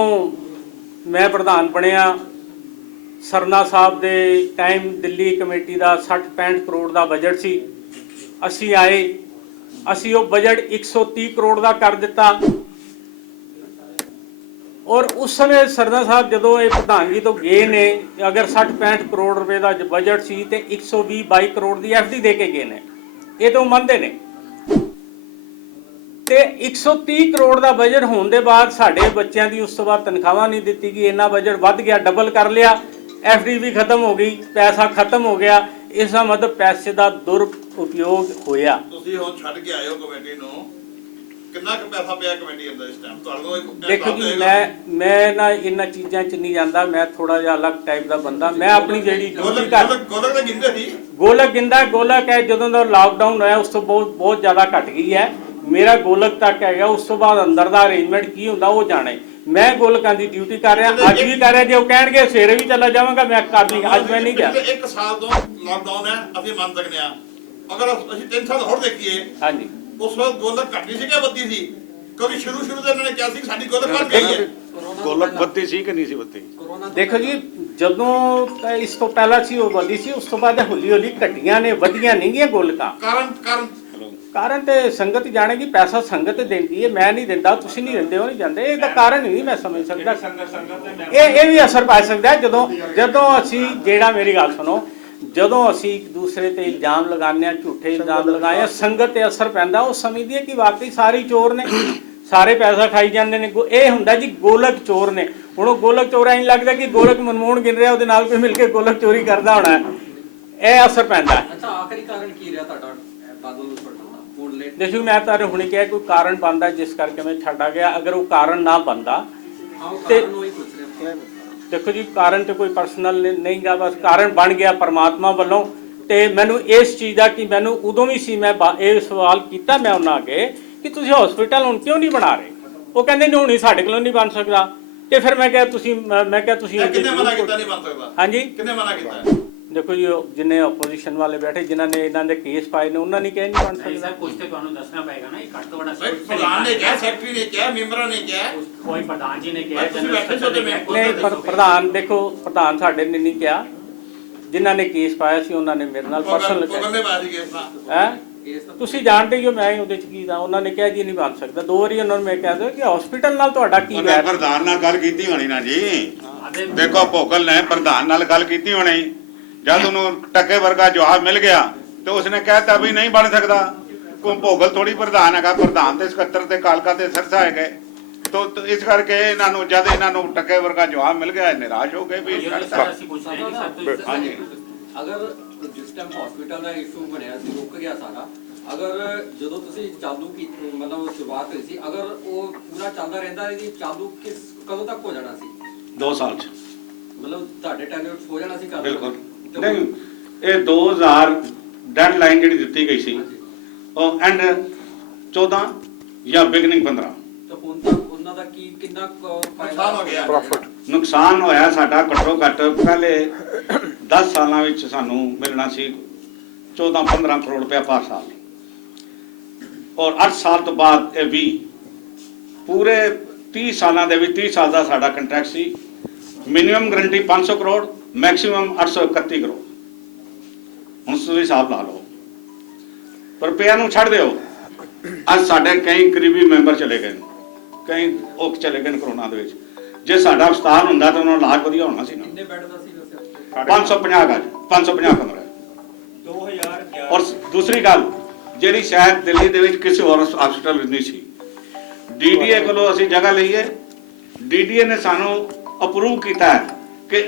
ਮੈਂ ਪ੍ਰਧਾਨ ਬਣਿਆ, ਸਰਨਾ ਸਾਹਿਬ ਦੇ ਟਾਈਮ ਦਿੱਲੀ ਕਮੇਟੀ ਦਾ 60-65 ਕਰੋੜ ਦਾ ਬਜਟ ਸੀ। ਅਸੀਂ ਆਏ, ਅਸੀਂ ਉਹ ਬਜਟ 130 ਕਰੋੜ ਦਾ ਕਰ ਦਿੱਤਾ। ਔਰ ਉਸ ਸਮੇਂ ਸਰਨਾ ਸਾਹਿਬ ਜਦੋਂ ਇਹ ਪ੍ਰਧਾਨਗੀ ਤੋਂ ਗਏ ਨੇ, ਅਗਰ 60-65 ਕਰੋੜ ਰੁਪਏ ਦਾ ਬਜਟ ਸੀ ਤੇ 120-22 ਕਰੋੜ ਦੀ ਐਫਡੀ ਦੇ ਕੇ ਗਏ ਨੇ। ਇਹ ਤਾਂ ਮੰਨਦੇ ਨੇ। ਤੇ 130 ਕਰੋੜ ਦਾ ਬਜਟ ਹੋਣ ਦੇ ਬਾਅਦ ਸਾਡੇ ਬੱਚਿਆਂ ਦੀ ਉਸ ਤੋਂ ਬਾਅਦ ਤਨਖਾਹਾਂ ਨਹੀਂ ਦਿੱਤੀ ਗਈ। ਇੰਨਾ ਬਜਟ ਵੱਧ ਗਿਆ, ਡਬਲ ਕਰ ਲਿਆ, ਐਫਡੀ ਵੀ ਖਤਮ ਹੋ ਗਈ, ਪੈਸਾ ਖਤਮ ਹੋ ਗਿਆ। ਇਸ ਦਾ ਮਤਲਬ ਪੈਸੇ ਦਾ ਦੁਰਉਪਯੋਗ ਹੋਇਆ। ਤੁਸੀਂ ਹੁਣ ਛੱਡ ਕੇ ਆਏ ਹੋ ਕਮੇਟੀ ਨੂੰ, ਕਿੰਨਾ ਕੁ ਪੈਸਾ ਪਿਆ ਕਮੇਟੀ ਅੰਦਰ ਇਸ ਟਾਈਮ ਤੁਹਾਨੂੰ? ਦੇਖੋ ਜੀ, ਮੈਂ ਨਾ ਇਹਨਾਂ ਚੀਜ਼ਾਂ 'ਚ ਨਹੀਂ ਜਾਂਦਾ। ਮੈਂ ਥੋੜਾ ਜਿਹਾ ਅਲੱਗ ਟਾਈਪ ਦਾ ਬੰਦਾ। ਮੈਂ ਆਪਣੀ ਜਿਹੜੀ ਡਿਊਟੀ ਕਰ ਗੋਲਕ ਤਾਂ ਗਿੰਦੇ ਸੀ। ਗੋਲਕ ਹੈ। ਜਦੋਂ ਦਾ ਲਾਕਡਾਊਨ ਹੋਇਆ ਉਸ ਤੋਂ ਬਹੁਤ ਜ਼ਿਆਦਾ ਘਟ ਗਈ ਹੈ। ਮੇਰਾ ਗੋਲਕ ਤੱਕ ਹੈਗਾ, ਉਸ ਤੋਂ ਬਾਅਦ ਅੰਦਰ ਦਾ ਅਰੇਂਜਮੈਂਟ ਕੀ ਹੁੰਦਾ ਉਹ ਜਾਣੇ। ਮੈਂ ਗੋਲਕਾਂ ਦੀ ਡਿਊਟੀ ਕਰ ਰਿਹਾ, ਅੱਜ ਵੀ ਕਰ ਰਿਹਾ। ਜੇ ਉਹ ਕਹਿਣਗੇ ਸਵੇਰੇ ਵੀ ਚਲਾ ਜਾਵਾਂਗਾ, ਮੈਂ ਕਰ ਨਹੀਂ, ਅੱਜ ਮੈਂ ਨਹੀਂ ਗਿਆ। 1 ਸਾਲ ਤੋਂ ਲਾਕਡਾਊਨ ਹੈ, ਅਸੀਂ ਮੰਨ ਸਕਦੇ ਹਾਂ। ਅਗਰ ਅਸੀਂ 3 ਸਾਲ ਹੋਰ ਦੇਖੀਏ, ਹਾਂਜੀ, ਉਸ ਵਕਤ ਗੋਲਕ ਘੱਟੀ ਸੀ ਕਿ ਵੱਧਦੀ ਸੀ? ਕਿਉਂਕਿ ਸ਼ੁਰੂ ਤੋਂ ਇਹਨਾਂ ਨੇ ਕਿਹਾ ਸੀ ਸਾਡੀ ਗੋਲਕ ਵੱਧ ਗਈ ਹੈ। ਗੋਲਕ ਵੱਧਦੀ ਸੀ ਕਿ ਨਹੀਂ ਸੀ ਵੱਧਦੀ? ਦੇਖੋ ਜੀ, ਜਦੋਂ ਇਸ ਤੋਂ ਪਹਿਲਾਂ ਸੀ ਉਹ ਵਧੀ ਸੀ, ਉਸ ਤੋਂ ਬਾਅਦ ਹੌਲੀ ਹੌਲੀ ਘਟੀਆਂ ਨੇ, ਵਧੀਆਂ ਨਹੀਂ ਗੀਆਂ ਗੋਲਕਾਂ। ਕਾਰਨ ਕਾਰਨ ਤੇ ਸੰਗਤ ਜਾਣੇਗੀ, ਪੈਸਾ ਸੰਗਤ ਦਿੰਦੀ ਹੈ, ਮੈਂ ਨਹੀਂ ਦਿੰਦਾ, ਤੁਸੀਂ ਨਹੀਂ ਦਿੰਦੇ, ਉਹ ਨਹੀਂ ਜਾਂਦੇ, ਇਹਦਾ ਕਾਰਨ ਹੀ ਨਹੀਂ ਮੈਂ ਸਮਝ ਸਕਦਾ। ਇਹ ਵੀ ਅਸਰ ਪਾ ਸਕਦਾ ਹੈ ਜਦੋਂ ਅਸੀਂ, ਜਿਹੜਾ ਮੇਰੀ ਗੱਲ ਸੁਣੋ, ਜਦੋਂ ਅਸੀਂ ਇੱਕ ਦੂਸਰੇ ਤੇ ਇਲਜ਼ਾਮ ਲਗਾਉਂਦੇ ਹਾਂ, ਝੂਠੇ ਇਲਜ਼ਾਮ ਲਗਾਏ ਆ, ਸੰਗਤ ਤੇ ਅਸਰ ਪੈਂਦਾ, ਉਹ ਸਮਝਦੀ ਹੈ ਕਿ ਵਾਕਈ ਸਾਰੇ ਚੋਰ ਨੇ, ਸਾਰੇ ਪੈਸਾ ਖਾਈ ਜਾਂਦੇ ਨੇ। ਇਹ ਹੁੰਦਾ ਜੀ ਗੋਲਕ ਚੋਰ ਨੇ। ਹੁਣ ਉਹ ਗੋਲਕ ਚੋਰ ਐਂ ਲੱਗਦਾ ਕਿ ਗੋਲਕ ਮਨਮੋਹਨ ਗਿਣ ਰਿਹਾ, ਉਹਦੇ ਨਾਲ ਕੋਈ ਮਿਲ ਕੇ ਗੋਲਕ ਚੋਰੀ ਕਰਦਾ ਹੋਣਾ, ਇਹ ਅਸਰ ਪੈਂਦਾ। ਅੱਛਾ, ਆਖਰੀ ਕਾਰਨ ਕੀ ਰਿਹਾ ਤੁਹਾਡਾ ਬਾਦਲ ਨੂੰ ਛੱਡਣ ਦਾ? ਹੁਣ ਲੇਟ ਦੇਖੋ ਮੈਂ ਤੁਹਾਨੂੰ ਹੁਣੇ ਕਿਹਾ ਕੋਈ ਕਾਰਨ ਬਣਦਾ ਜਿਸ ਕਰਕੇ ਮੈਂ ਛੱਡਾ ਗਿਆ। ਅਗਰ ਉਹ ਕਾਰਨ ਨਾ ਬਣਦਾ ਆਓ ਤੇ ਕਾਰਨ ਨੂੰ ਹੀ ਪੁੱਛ ਰਿਹਾ। ਦੇਖੋ ਜੀ, ਕਾਰਨ ਤੇ ਕੋਈ ਪਰਸਨਲ ਨਹੀਂ ਗਾ, ਬਸ ਕਾਰਨ ਬਣ ਗਿਆ ਪਰਮਾਤਮਾ ਵੱਲੋਂ। ਤੇ ਮੈਨੂੰ ਇਸ ਚੀਜ਼ ਦਾ ਕਿ ਮੈਨੂੰ ਉਦੋਂ ਵੀ ਸੀ, ਮੈਂ ਇਹ ਸਵਾਲ ਕੀਤਾ ਮੈਂ ਉਹਨਾਂ ਅੱਗੇ ਕਿ ਤੁਸੀਂ ਹਸਪੀਟਲ ਹੁਣ ਕਿਉਂ ਨਹੀਂ ਬਣਾ ਰਹੇ? ਉਹ ਕਹਿੰਦੇ ਨਹੀਂ, ਹੁਣ ਸਾਡੇ ਕੋਲੋਂ ਨਹੀਂ ਬਣ ਸਕਦਾ। ਤੇ ਫਿਰ ਮੈਂ ਕਿਹਾ ਤੁਸੀਂ ਕਿੰਨੇ ਮਨਾ ਕੀਤਾ ਨਹੀਂ ਬਣ ਸਕਦਾ? ਹਾਂਜੀ, ਕਿੰਨੇ ਮਨਾ ਕੀਤਾ? ਦੇਖੋ ਜੀ, ਜਿੰਨੇ ਆਪੋਜੀਸ਼ਨ ਵਾਲੇ ਬੈਠੇ, ਜਿਨ੍ਹਾਂ ਨੇ ਇਹਨਾਂ ਦੇ ਕੇਸ ਪਾਏ ਨੇ, ਉਹਨਾਂ ਨੇ ਕਿਹਾ ਨਹੀਂ ਬਣ ਨਹੀਂ ਸਕਦਾ। ਸਰ, ਕੁਝ ਤੇ ਤੁਹਾਨੂੰ ਦੱਸਣਾ ਪਏਗਾ ਨਾ, ਇਹ ਘੱਟ ਤੋਂ ਘੱਟ ਪ੍ਰਧਾਨ ਨੇ ਕਿਹਾ, ਸੈਕਟਰੀ ਨੇ ਕਿਹਾ, ਮੈਂਬਰਾਂ ਨੇ ਕਿਹਾ। ਕੋਈ ਪ੍ਰਧਾਨ ਜੀ ਨੇ ਕਿਹਾ, ਤੁਸੀਂ ਬੈਠੇ ਸੀ ਉਹਦੇ ਵਿੱਚ? ਨਹੀਂ, ਪ੍ਰਧਾਨ ਦੇਖੋ, ਪ੍ਰਧਾਨ ਸਾਡੇ ਨੇ ਨਹੀਂ ਕਿਹਾ, ਜਿਨ੍ਹਾਂ ਨੇ ਕੇਸ ਪਾਇਆ ਸੀ ਉਹਨਾਂ ਨੇ ਮੇਰੇ ਨਾਲ ਪਰਸਨਲ ਪਗੰਨੇ ਬਾਜੀ ਕੇ ਸਾਥ ਹੈ। ਤੁਸੀਂ ਜਾਣਦੇ ਹੀ ਹੋ ਮੈਂ ਉਹਦੇ ਚ ਕੀ ਦਾ। ਉਹਨਾਂ ਨੇ ਕਿਹਾ ਜੀ ਨਹੀਂ ਬਣ ਸਕਦਾ। 2 ਵਾਰੀ ਉਹਨਾਂ ਨੂੰ ਮੈਂ ਕਹਿ ਦਿਆ ਕਿ ਹਸਪੀਟਲ ਨਾਲ ਤੁਹਾਡਾ ਕੀ ਉਹਨੇ ਹੈ। ਪ੍ਰਧਾਨ ਨਾਲ ਗੱਲ ਕੀਤੀ ਹੋਣੀ ਨਾ ਜੀ। ਦੇਖੋ ਭੋਗਲ ਨੇ ਪ੍ਰਧਾਨ ਨਾਲ ਗੱਲ ਕੀਤੀ ਹੋਣੀ, ਜਦ ਉਹਨੂੰ ਟੱਕੇ ਵਰਗਾ ਜਵਾਬ ਮਿਲ ਗਿਆ ਤੇ ਉਸਨੇ ਕਹਿਤਾ ਵੀ ਨਹੀਂ ਬਣ ਸਕਦਾ। ਕੋਈ ਭੋਗਲ ਥੋੜੀ ਪ੍ਰਧਾਨ ਹੈਗਾ, ਪ੍ਰਧਾਨ ਤੇ ਸਕੱਤਰ ਤੇ ਕਾਲਕਾ ਤੇ ਸਰਸਾ ਹੈਗੇ। ਤੋ ਇਸ ਕਰਕੇ ਇਹਨਾਂ ਨੂੰ ਜਦ ਇਹਨਾਂ ਨੂੰ ਟੱਕੇ ਵਰਗਾ ਜਵਾਬ ਮਿਲ ਗਿਆ, ਨਿਰਾਸ਼ ਹੋ ਗਏ ਵੀ ਸਰ ਅਸੀਂ ਪੁੱਛ ਰਹੇ ਹਾਂ ਸਰ, ਹਾਂਜੀ। ਅਗਰ ਜਿਸ ਟਾਈਮ ਹਸਪੀਟਲ ਦਾ ਇਸ਼ੂ ਬਣਿਆ ਸੀ, ਰੁਕ ਗਿਆ ਸਾਰਾ, ਅਗਰ ਜਦੋਂ ਤੁਸੀਂ ਚਾਲੂ ਕੀਤੀ, ਮਤਲਬ ਸ਼ੁਰੂਆਤ ਹੋਈ ਸੀ, ਅਗਰ ਉਹ ਪੂਰਾ ਚੱਲਦਾ ਰਹਿੰਦਾ, ਇਹਦੀ ਚਾਲੂ ਕਦੋਂ ਤੱਕ ਹੋ ਜਾਣਾ ਸੀ? 2 ਸਾਲ 'ਚ ਮਤਲਬ ਤੁਹਾਡੇ ਟੈਨਿਊਰ ਹੋ ਜਾਣਾ ਸੀ? ਬਿਲਕੁਲ ਨਹੀਂ। ਇਹ 2000 ਡੈਡਲਾਈਨ ਜਿਹੜੀ ਦਿੱਤੀ ਗਈ ਸੀ, ਉਹ ਐਂਡ 14 ਜਾਂ ਬਿਗਨਿੰਗ 15। ਤਾਂ ਹੁਣ ਤੱਕ ਉਹਨਾਂ ਦਾ ਕਿੰਨਾ ਫਾਇਦਾ ਹੋ ਗਿਆ? ਨੁਕਸਾਨ ਹੋਇਆ ਸਾਡਾ ਘੱਟੋ ਘੱਟ ਪਹਿਲੇ 10 ਸਾਲਾਂ ਵਿੱਚ ਸਾਨੂੰ ਮਿਲਣਾ ਸੀ 14-15 ਕਰੋੜ ਰੁਪਇਆ ਪਰ ਸਾਲ, ਔਰ 8 ਸਾਲ ਤੋਂ ਬਾਅਦ ਇਹ 20, ਪੂਰੇ 30 ਸਾਲਾਂ ਦੇ ਵਿੱਚ 30 ਸਾਲ ਦਾ ਸਾਡਾ ਕੰਟਰੈਕਟ ਸੀ। Minimum guarantee 500 crore, maximum 831 crore. ਹੁਣ ਤੁਸੀਂ ਹਿਸਾਬ ਲਾ ਲਓ, ਪਰ ਰੁਪਇਆ ਨੂੰ ਛੱਡ ਦਿਓ। ਅੱਜ ਸਾਡੇ ਕਈ ਕਰੀਬੀ ਮੈਂਬਰ ਚਲੇ ਗਏ ਨੇ, ਕਈ ਉਹ ਚਲੇ ਗਏ ਨੇ ਕਰੋਨਾ ਦੇ ਵਿੱਚ। ਜੇ ਸਾਡਾ ਹਸਪਤਾਲ ਹੁੰਦਾ ਤਾਂ ਉਹਨਾਂ ਦਾ ਇਲਾਜ ਵਧੀਆ ਹੋਣਾ ਸੀ ਨਾ। ਕਿੰਨੇ ਬੈੱਡ ਦਾ ਸੀ ਵੈਸੇ? 550 ਗਜ, 550 ਕਮਰਾ। 2011 ਔਰ ਦੂਸਰੀ ਗੱਲ ਜਿਹੜੀ ਸ਼ਾਇਦ ਦਿੱਲੀ ਦੇ ਵਿੱਚ ਕਿਸੇ ਹੋਰ ਹਸਪਤਾਲ ਵਿੱਚ ਨਹੀਂ ਸੀ, ਡੀਡੀਏ ਕੋਲੋਂ ਅਸੀਂ ਜਗ੍ਹਾ ਲਈਏ। ਡੀਡੀਏ ਨੇ ਸਾਨੂੰ ਅਪਰੂਵ ਕੀਤਾ ਹੈ ਕਿ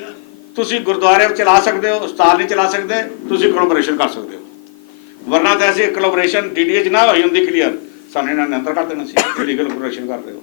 ਤੁਸੀਂ ਗੁਰਦੁਆਰੇ ਚਲਾ ਸਕਦੇ ਹੋ, ਹਸਪਤਾਲ ਨਹੀਂ ਚਲਾ ਸਕਦੇ, ਤੁਸੀਂ ਕੋਲੈਬੋਰੇਸ਼ਨ ਕਰ ਸਕਦੇ ਹੋ। ਵਰਨਾ ਤਾਂ ਅਸੀਂ ਕੋਲੈਬੋਰੇਸ਼ਨ ਡੀਡੀਏ 'ਚ ਨਾ ਹੋਈ ਹੁੰਦੀ ਕਲੀਅਰ, ਸਾਨੂੰ ਇਹਨਾਂ ਨੇ ਅੰਦਰ ਕਰ ਦੇਣਾ ਸੀ। ਲੀਗਲ ਕੋਲੈਬੋਰੇਸ਼ਨ ਕਰ ਰਹੇ ਹੋ।